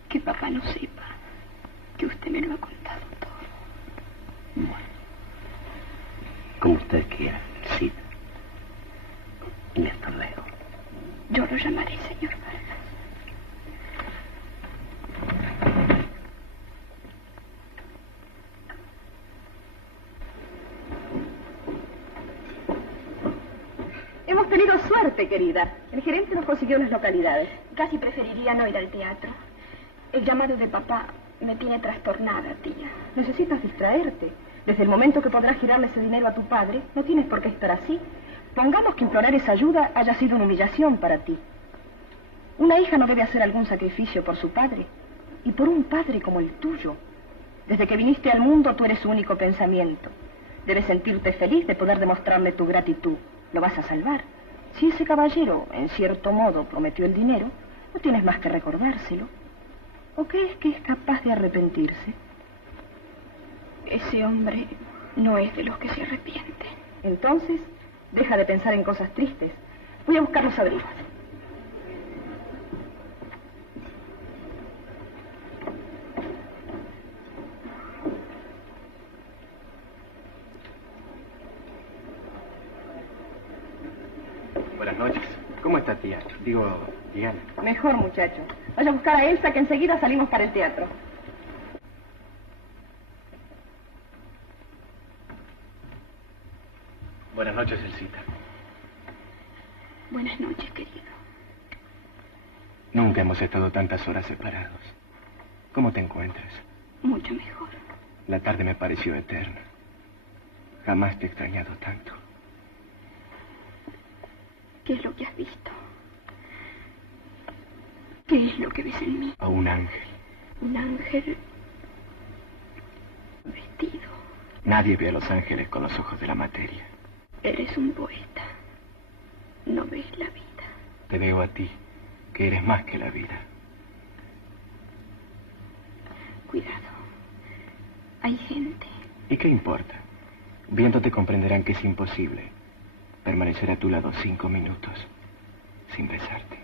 que papá no sepa que usted me lo ha contado todo. Bueno, como usted quiera, sí. Y hasta luego. Yo lo llamaré, señor Vargas. Hemos tenido suerte, querida. El gerente nos consiguió las localidades. Casi preferiría no ir al teatro. El llamado de papá me tiene trastornada, tía. Necesitas distraerte. Desde el momento que podrás girarle ese dinero a tu padre, no tienes por qué estar así. Pongamos que implorar esa ayuda haya sido una humillación para ti. Una hija no debe hacer algún sacrificio por su padre. Y por un padre como el tuyo. Desde que viniste al mundo, tú eres su único pensamiento. Debes sentirte feliz de poder demostrarle tu gratitud. Lo vas a salvar. Si ese caballero, en cierto modo, prometió el dinero, no tienes más que recordárselo. ¿O crees que es capaz de arrepentirse? Ese hombre no es de los que se arrepiente. Entonces, deja de pensar en cosas tristes. Voy a buscar los abrigos. Buenas noches. ¿Cómo está, tía? Digo, Diana. Mejor, muchacho. Vaya a buscar a Elsa, que enseguida salimos para el teatro. Buenas noches, Elsita. Buenas noches, querido. Nunca hemos estado tantas horas separados. ¿Cómo te encuentras? Mucho mejor. La tarde me pareció eterna. Jamás te he extrañado tanto. ¿Qué es lo que has visto? ¿Qué es lo que ves en mí? A un ángel. Un ángel vestido. Nadie ve a los ángeles con los ojos de la materia. Eres un poeta. No ves la vida. Te veo a ti, que eres más que la vida. Cuidado. Hay gente. ¿Y qué importa? Viéndote comprenderán que es imposible permanecer a tu lado 5 minutos sin besarte.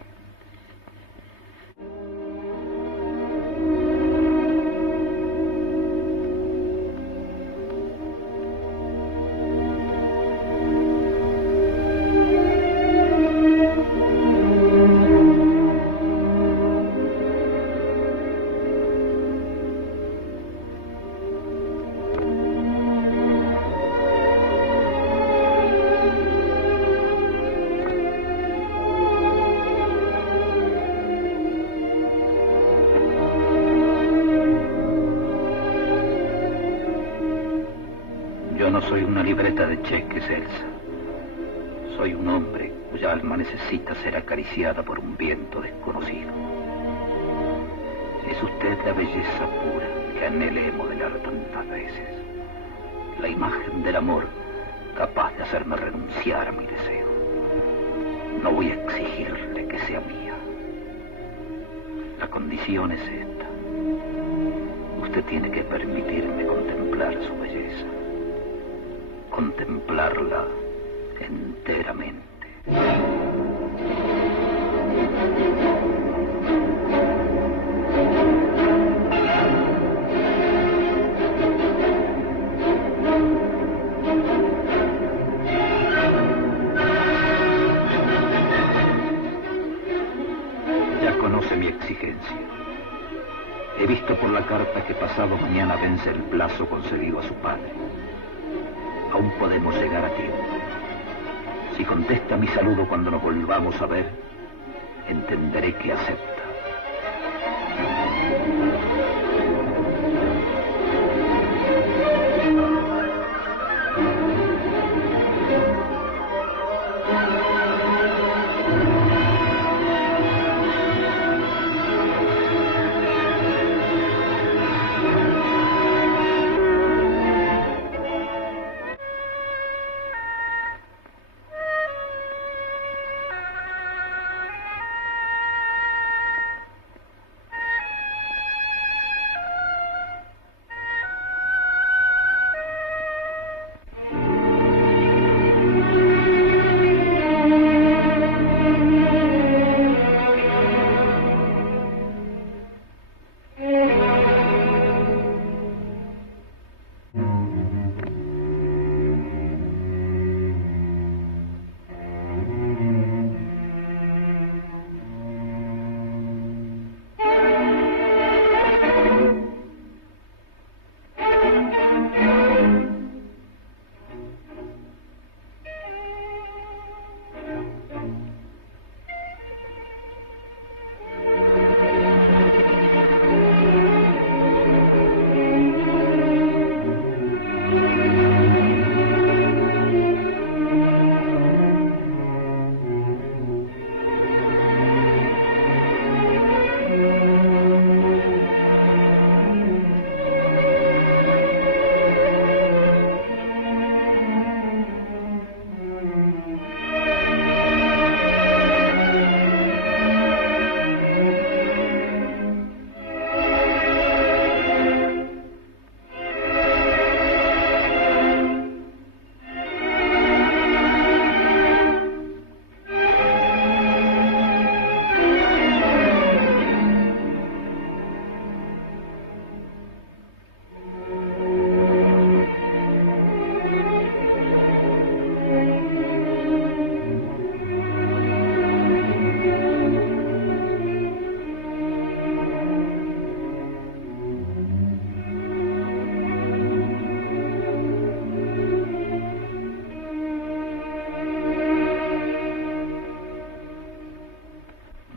Yo no soy una libreta de cheques, Elsa. Soy un hombre cuya alma necesita ser acariciada por un viento desconocido. Es usted la belleza pura que anhelé modelar tantas veces. La imagen del amor capaz de hacerme renunciar a mi deseo. No voy a exigirle que sea mía. La condición es esta. Usted tiene que permitirme contemplar su belleza. Contemplarla enteramente. Ya conoce mi exigencia. He visto por la carta que pasado mañana vence el plazo concedido a su padre. Aún podemos llegar a tiempo. Si contesta mi saludo cuando nos volvamos a ver, entenderé que acepta.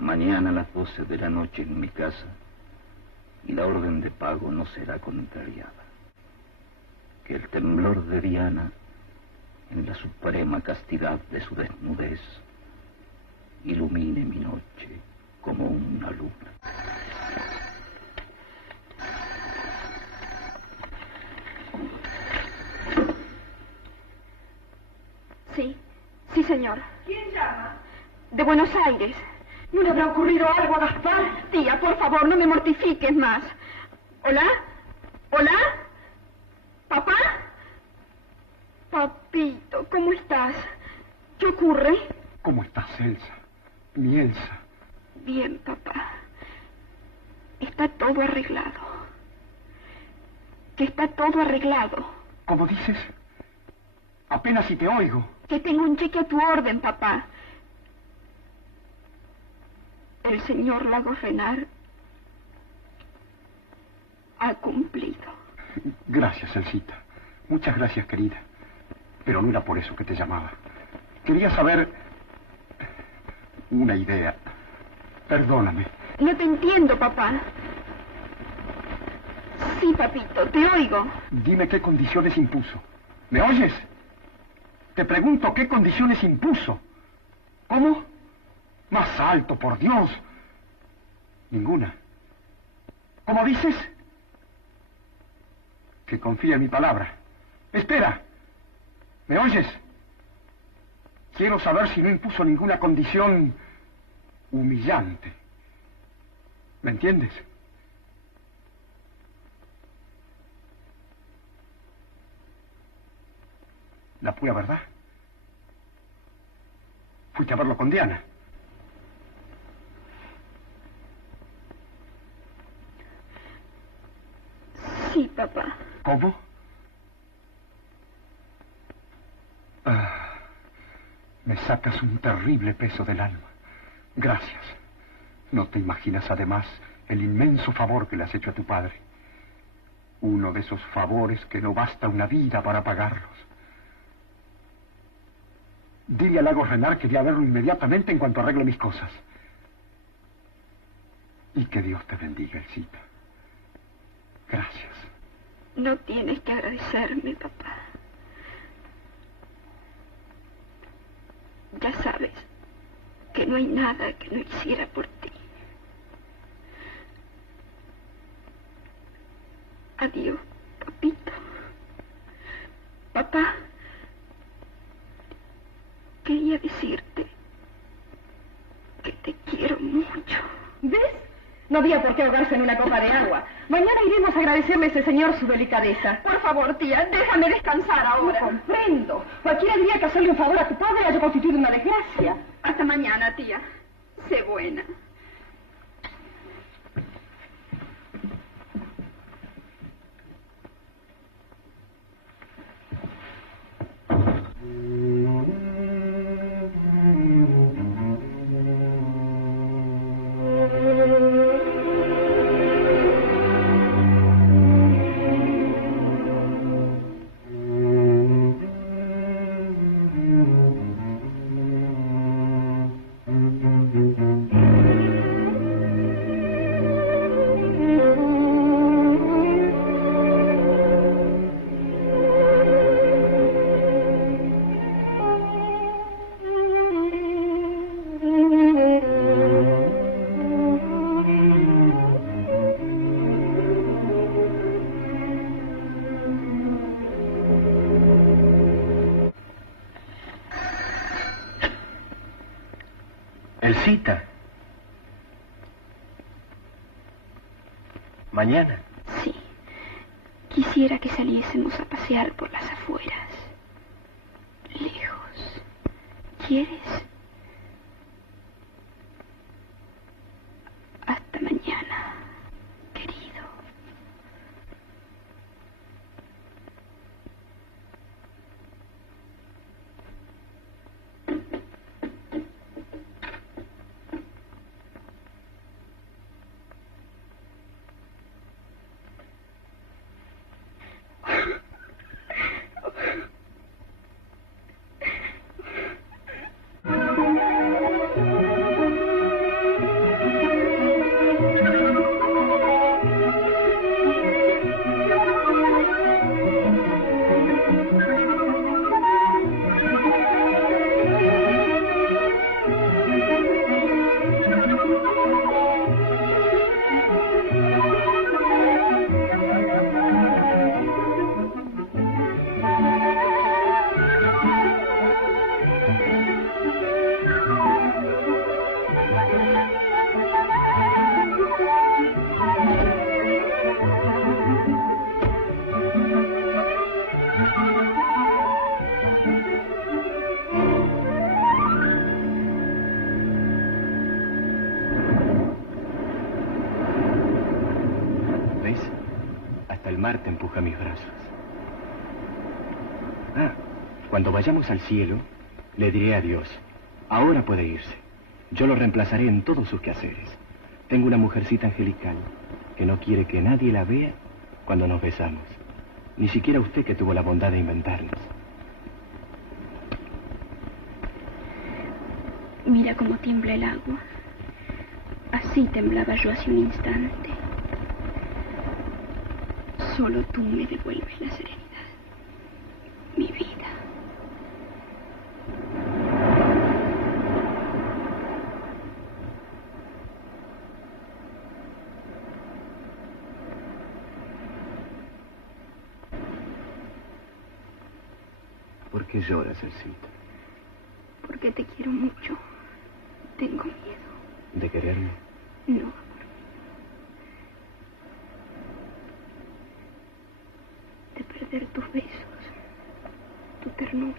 Mañana a las 12 de la noche en mi casa, y la orden de pago no será contrariada. Que el temblor de Diana, en la suprema castidad de su desnudez, ilumine mi noche como una luna. Sí, señor. ¿Quién llama? De Buenos Aires. ¿No le habrá ocurrido algo a Gaspar? Tía, por favor, no me mortifiques más. ¿Hola? ¿Hola? ¿Papá? Papito, ¿cómo estás? ¿Qué ocurre? ¿Cómo estás, Elsa? Mi Elsa. Bien, papá. Está todo arreglado. Que está todo arreglado. ¿Cómo dices? Apenas si te oigo. Que tengo un cheque a tu orden, papá. El señor Lagos Renard ha cumplido. Gracias, Elsita. Muchas gracias, querida. Pero no era por eso que te llamaba. Quería saber una idea. Perdóname. No te entiendo, papá. Sí, papito, te oigo. Dime qué condiciones impuso. ¿Me oyes? Te pregunto qué condiciones impuso. ¿Cómo? Más alto, por Dios. Ninguna. ¿Cómo dices? Que confía en mi palabra. Espera. ¿Me oyes? Quiero saber si no impuso ninguna condición humillante. ¿Me entiendes? La pura verdad. Fuiste a verlo con Diana. Sí, papá. ¿Cómo? Me sacas un terrible peso del alma. Gracias. No te imaginas, además, el inmenso favor que le has hecho a tu padre. Uno de esos favores que no basta una vida para pagarlos. Dile a Lagos Renard que voy a verlo inmediatamente en cuanto arregle mis cosas. Y que Dios te bendiga, Elsita. Gracias. No tienes que agradecerme, papá. Ya sabes que no hay nada que no hiciera por ti. Adiós, papito. Papá, quería decirte que te quiero mucho. ¿Ves? No había por qué ahogarse en una copa de agua. Mañana iremos a agradecerle a ese señor su delicadeza. Por favor, tía, déjame descansar ahora. No comprendo. Cualquiera diría que hacerle un favor a tu padre haya constituido una desgracia. Hasta mañana, tía. Sé buena. Elsita. ¿Mañana? Sí. Quisiera que saliésemos a pasear por las afueras. Lejos. ¿Quieres? Hasta mañana, querido. el mar te empuja a mis brazos. Ah, cuando vayamos al cielo, le diré adiós. Ahora puede irse. Yo lo reemplazaré en todos sus quehaceres. Tengo una mujercita angelical que no quiere que nadie la vea cuando nos besamos. Ni siquiera usted, que tuvo la bondad de inventarnos. Mira cómo tiembla el agua. Así temblaba yo hace un instante. Solo tú me devuelves la serenidad, mi vida. ¿Por qué lloras, Elcita? Porque te quiero mucho. Tengo miedo. ¿De quererme? No, amor. De perder tus besos, tu ternura.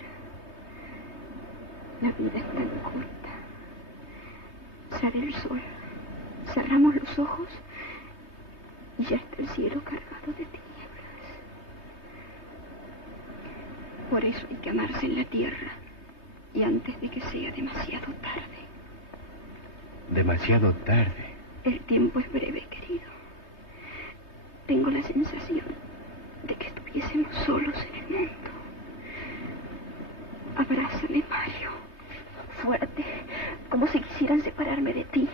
La vida es tan corta. Sale el sol, cerramos los ojos y ya está el cielo cargado de tinieblas. Por eso hay que amarse en la tierra y antes de que sea demasiado tarde. Demasiado tarde. El tiempo es breve, querido. Tengo la sensación de que estuviésemos solos en el mundo. Abrázame, Mario. Fuerte, como si quisieran separarme de ti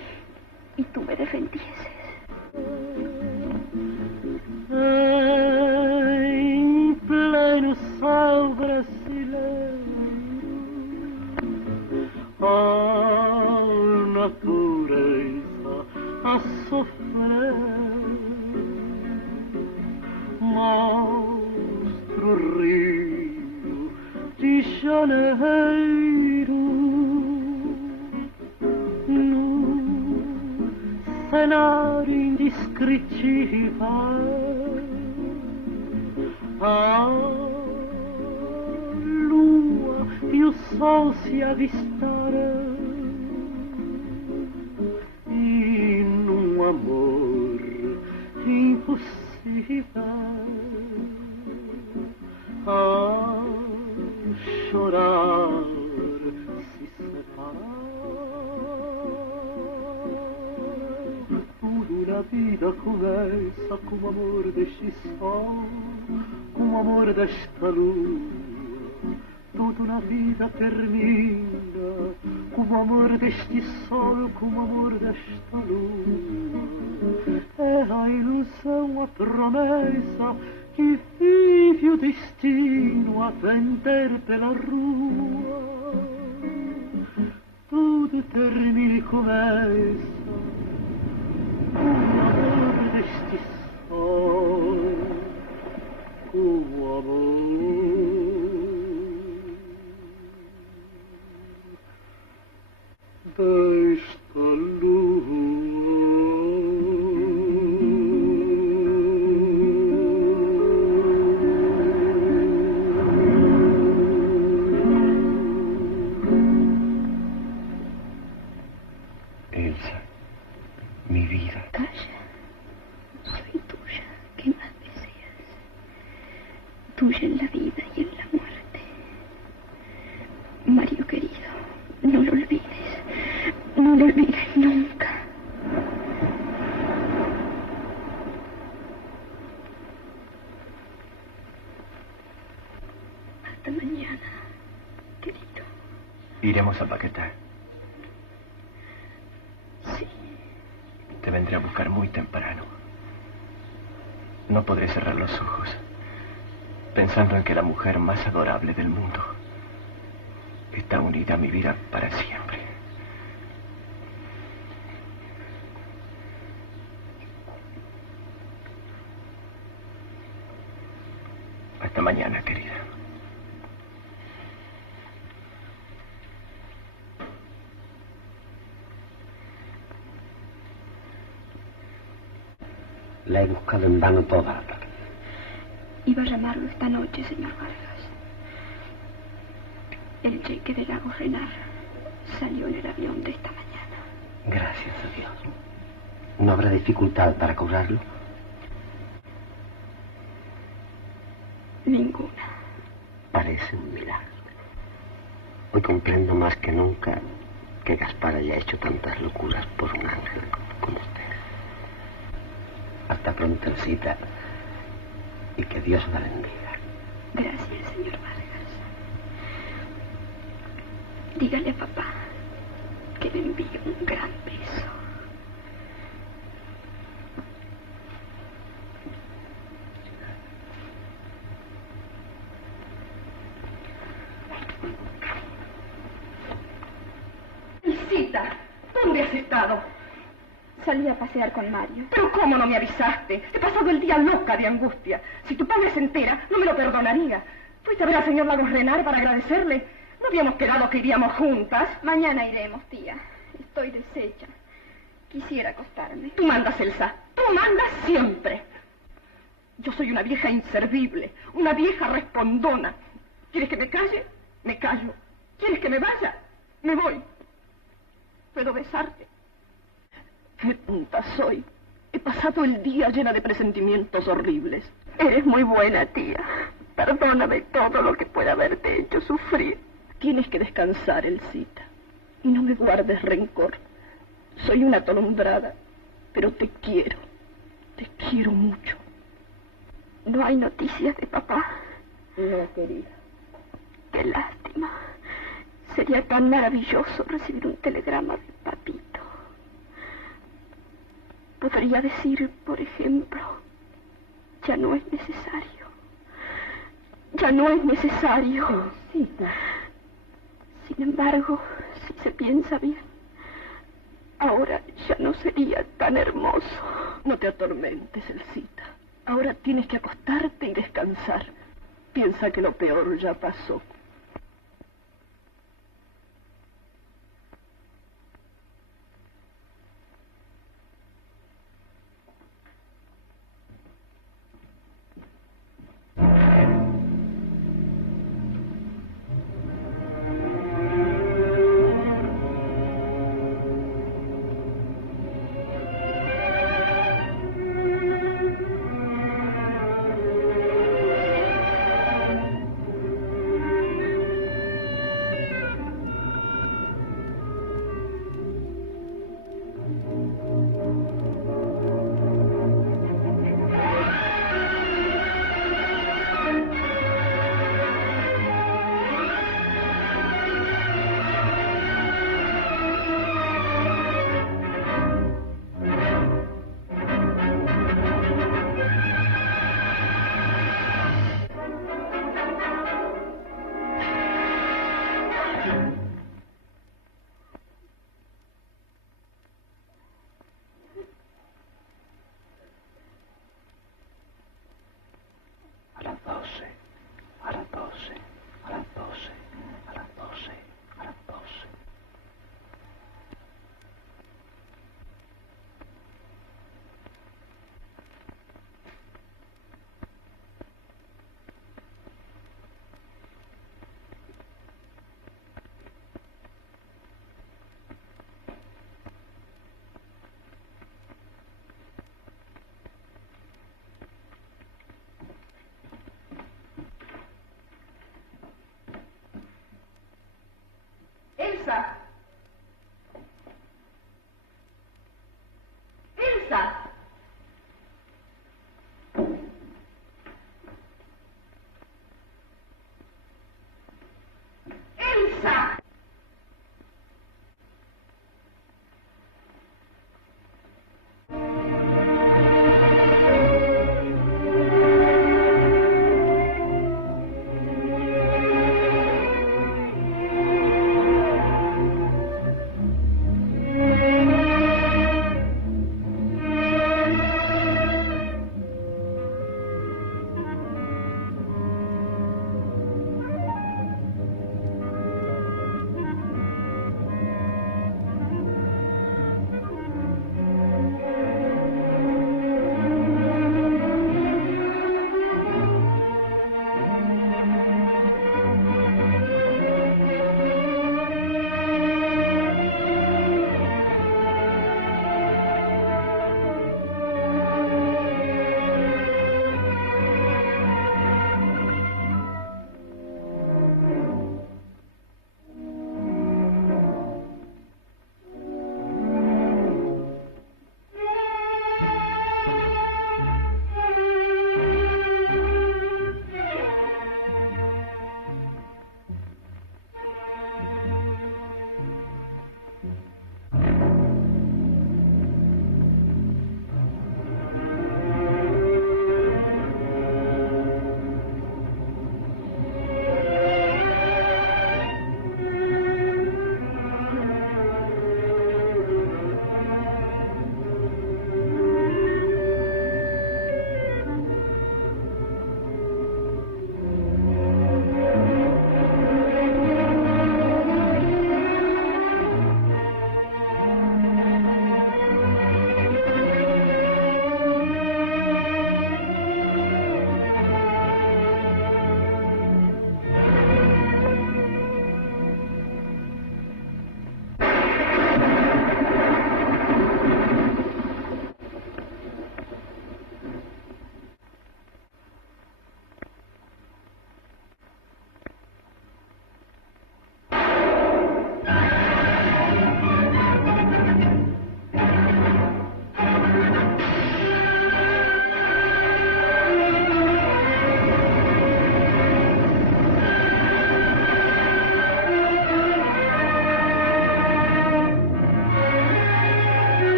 y tú me defendieses. Em pleno sol brasileiro, a natureza a sofrer, mostra o Rio de Janeiro no cenário indescritível. A lua e o sol se avistaram e num amor impossível a chorar se separaram. Tudo na vida começa com o amor deste sol, com o amor desta lua. Tudo na vida termina com o amor deste sol, com o amor desta lua. É a ilusão, a promessa que vive o destino a pender pela rua. Tudo termina e começa com o amor deste sol, com o amor desta lua. Elsa, mi vida. Calla, soy tuya, ¿qué más deseas? Tuya en la vida y en la muerte. Mario querido, no lo olvides, no lo olvides nunca. Hasta mañana, querido. Iremos a Paquetá. Sí. Te vendré a buscar muy temprano. No podré cerrar los ojos pensando en que la mujer más adorable del mundo está unida a mi vida para siempre. Hasta mañana, querida. La he buscado en vano toda la tarde. Iba a llamarlo esta noche, señor Vargas. El jeque de Lago Renar salió en el avión de esta mañana. Gracias a Dios. ¿No habrá dificultad para cobrarlo? Ninguna. Parece un milagro. Hoy comprendo más que nunca que Gaspar haya hecho tantas locuras por un ángel como usted. Hasta pronto, Elcita, y que Dios la bendiga. Gracias, señor Vargas. Dígale a papá que le envío un gran beso. Elcita, ¿dónde has estado? Salí a pasear con Mario. ¿Pero cómo no me avisaste? He pasado el día loca de angustia. Si tu padre se entera, no me lo perdonaría. ¿Fuiste a ver al señor Lagos Renard para agradecerle? ¿No habíamos quedado que iríamos juntas? Mañana iremos, tía. Estoy deshecha. Quisiera acostarme. Tú mandas, Elsa. Tú mandas siempre. Yo soy una vieja inservible, una vieja respondona. ¿Quieres que me calle? Me callo. ¿Quieres que me vaya? Me voy. ¿Puedo besarte? ¡Qué tonta soy! He pasado el día llena de presentimientos horribles. Eres muy buena, tía. Perdóname todo lo que pueda haberte hecho sufrir. Tienes que descansar, Elcita. Y no me guardes rencor. Soy una atolondrada, pero te quiero. Te quiero mucho. ¿No hay noticias de papá? No, querida. Qué lástima. Sería tan maravilloso recibir un telegrama de papito. Podría decir, por ejemplo, ya no es necesario. Ya no es necesario. Elcita. Sin embargo, si se piensa bien, ahora ya no sería tan hermoso. No te atormentes, Elcita. Ahora tienes que acostarte y descansar. Piensa que lo peor ya pasó.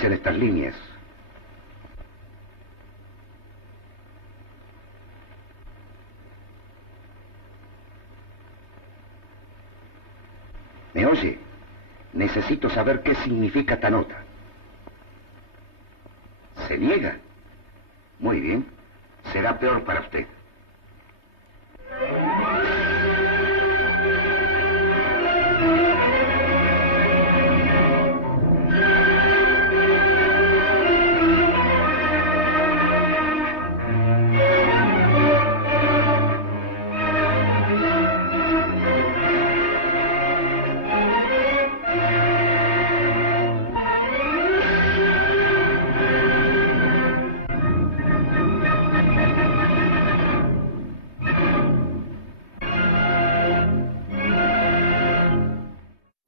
dicen estas líneas? ¿Me oye? Necesito saber qué significa esta nota. ¿Se niega? Muy bien. Será peor para usted.